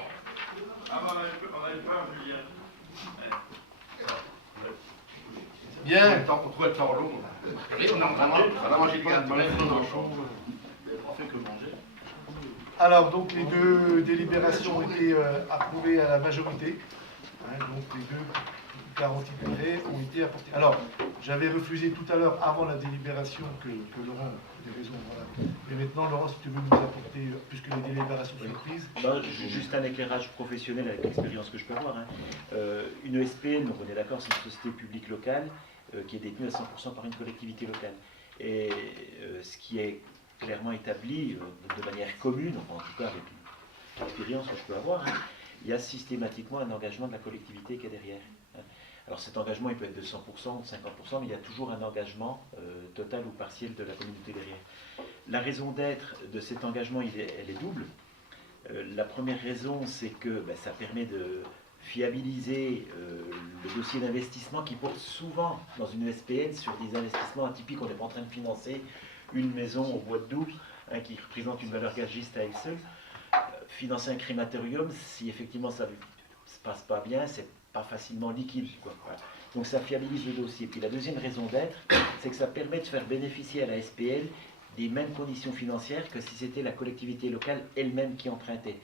Ah bon, on avait peur, Julien. Bien. On trouvait le temps long. Et on a mangé de gâteau, on fait que manger. Alors, donc, les deux délibérations ont été approuvées à la majorité. Hein, donc, les deux garanties d'intérêt ont été apportées. Alors, j'avais refusé tout à l'heure, avant la délibération, que Laurent, pour des raisons, voilà. Mais maintenant, Laurent, si tu veux nous apporter, puisque les délibérations sont prises. Non, juste un éclairage professionnel avec l'expérience que je peux avoir. Hein. Une ESPN, donc on est d'accord, c'est une société publique locale qui est détenue à 100% par une collectivité locale. Et ce qui est clairement établi de manière commune, en tout cas avec l'expérience que je peux avoir, hein, il y a systématiquement un engagement de la collectivité qui est derrière. Hein. Alors cet engagement, il peut être de 100% ou de 50%, mais il y a toujours un engagement total ou partiel de la communauté derrière. La raison d'être de cet engagement, elle est double. La première raison, c'est que ça permet de fiabiliser le dossier d'investissement qui porte souvent dans une SPN sur des investissements atypiques. On n'est pas en train de financer une maison au bois de Doubs hein, qui représente une valeur gagiste à elle seule. Financer un crématorium, si effectivement ça ne se passe pas bien, c'est pas facilement liquide, quoi. Voilà. Donc ça fiabilise le dossier. Puis la deuxième raison d'être, c'est que ça permet de faire bénéficier à la SPL des mêmes conditions financières que si c'était la collectivité locale elle-même qui empruntait.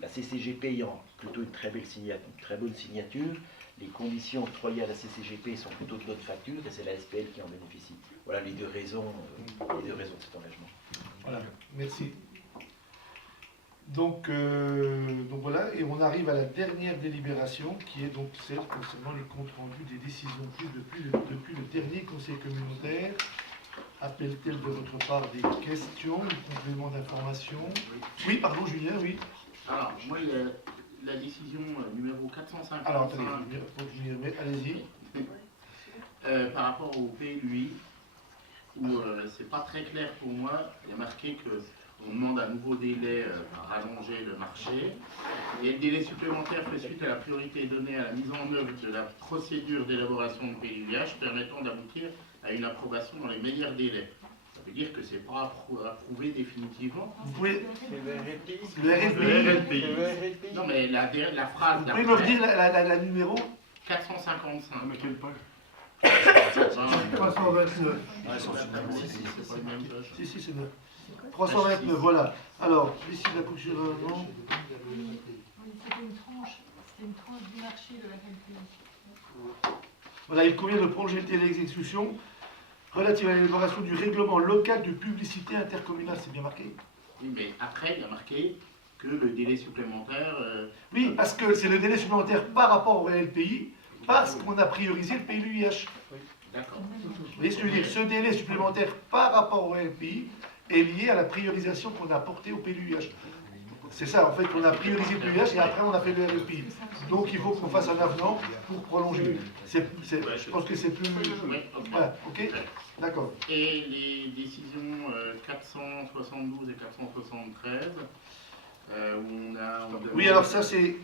La CCGP ayant plutôt une très bonne signature, les conditions octroyées à la CCGP sont plutôt de bonne facture et c'est la SPL qui en bénéficie. Voilà les deux raisons de cet engagement. Voilà, merci. Donc voilà, et on arrive à la dernière délibération qui est donc celle concernant les comptes rendus des décisions prises depuis le dernier conseil communautaire. Appelle-t-elle de votre part des questions, des compléments d'information? Oui, pardon Julien, oui. Alors, moi, la décision numéro 455... Alors, attendez, allez-y. Par rapport au PLUI, où c'est pas très clair pour moi, il y a marqué qu'on demande un nouveau délai pour rallonger le marché, et le délai supplémentaire fait suite à la priorité donnée à la mise en œuvre de la procédure d'élaboration de PLUIH permettant d'aboutir à une approbation dans les meilleurs délais. Ça veut dire que c'est pas approuvé définitivement. Vous pouvez... C'est le RLPI. Non mais la phrase... Vous pouvez me redire la numéro 455. Mais quelle page 329. Si, c'est 9. 329, voilà. Alors, ici, la couture... C'était une tranche du marché de la RLPI. Voilà, il convient de prolonger l'exécution relative à l'élaboration du règlement local de publicité intercommunale, c'est bien marqué? Oui, mais après, il y a marqué que le délai supplémentaire... Oui, parce que c'est le délai supplémentaire par rapport au RLPI, parce qu'on a priorisé le PLUIH. Oui, d'accord. Vous voyez ce que je veux dire? Ce délai supplémentaire par rapport au RLPI est lié à la priorisation qu'on a apportée au PLUIH. C'est ça, en fait, on a priorisé le PLUIH et après on a fait le RLPI. Donc il faut qu'on fasse un avenant pour prolonger. Je pense que c'est plus... Voilà, ok? D'accord. Et les décisions 472 et 473, où on a... Oui, alors ça,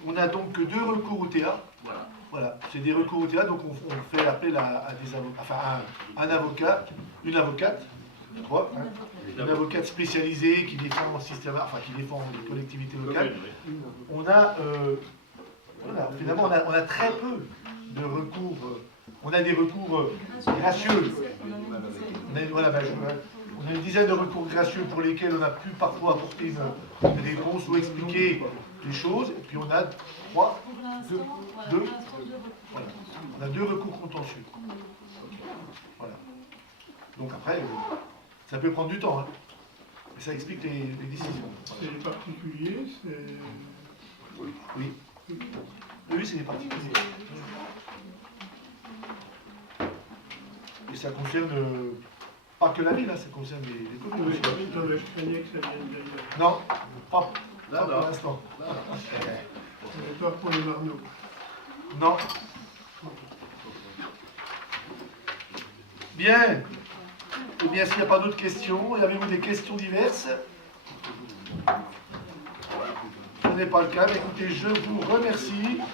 on a donc deux recours au TA. Voilà. Voilà, c'est des recours au TA, donc on fait appel à des avocats, enfin un avocat, une avocate, je crois, hein, une avocate spécialisée qui défend qui défend les collectivités locales. On a, voilà, finalement, on a très peu de recours. On a des recours gracieux. On a une dizaine de recours gracieux pour lesquels on a pu parfois apporter une réponse ou expliquer les choses. Et puis on a deux. Voilà. On a deux recours contentieux. Voilà. Donc après, ça peut prendre du temps. Hein. Mais ça explique les décisions. C'est les particuliers, c'est... Oui. Oui, c'est des particuliers. Et ça concerne pas que la ville, hein, ça concerne les communes aussi. Non, mais je craignais que ça vienne d'ailleurs. Non, pas pour l'instant. Pas pour les marneaux. Non. Bien. Eh bien, s'il n'y a pas d'autres questions, avez-vous des questions diverses? Ce n'est pas le cas. Mais écoutez, je vous remercie.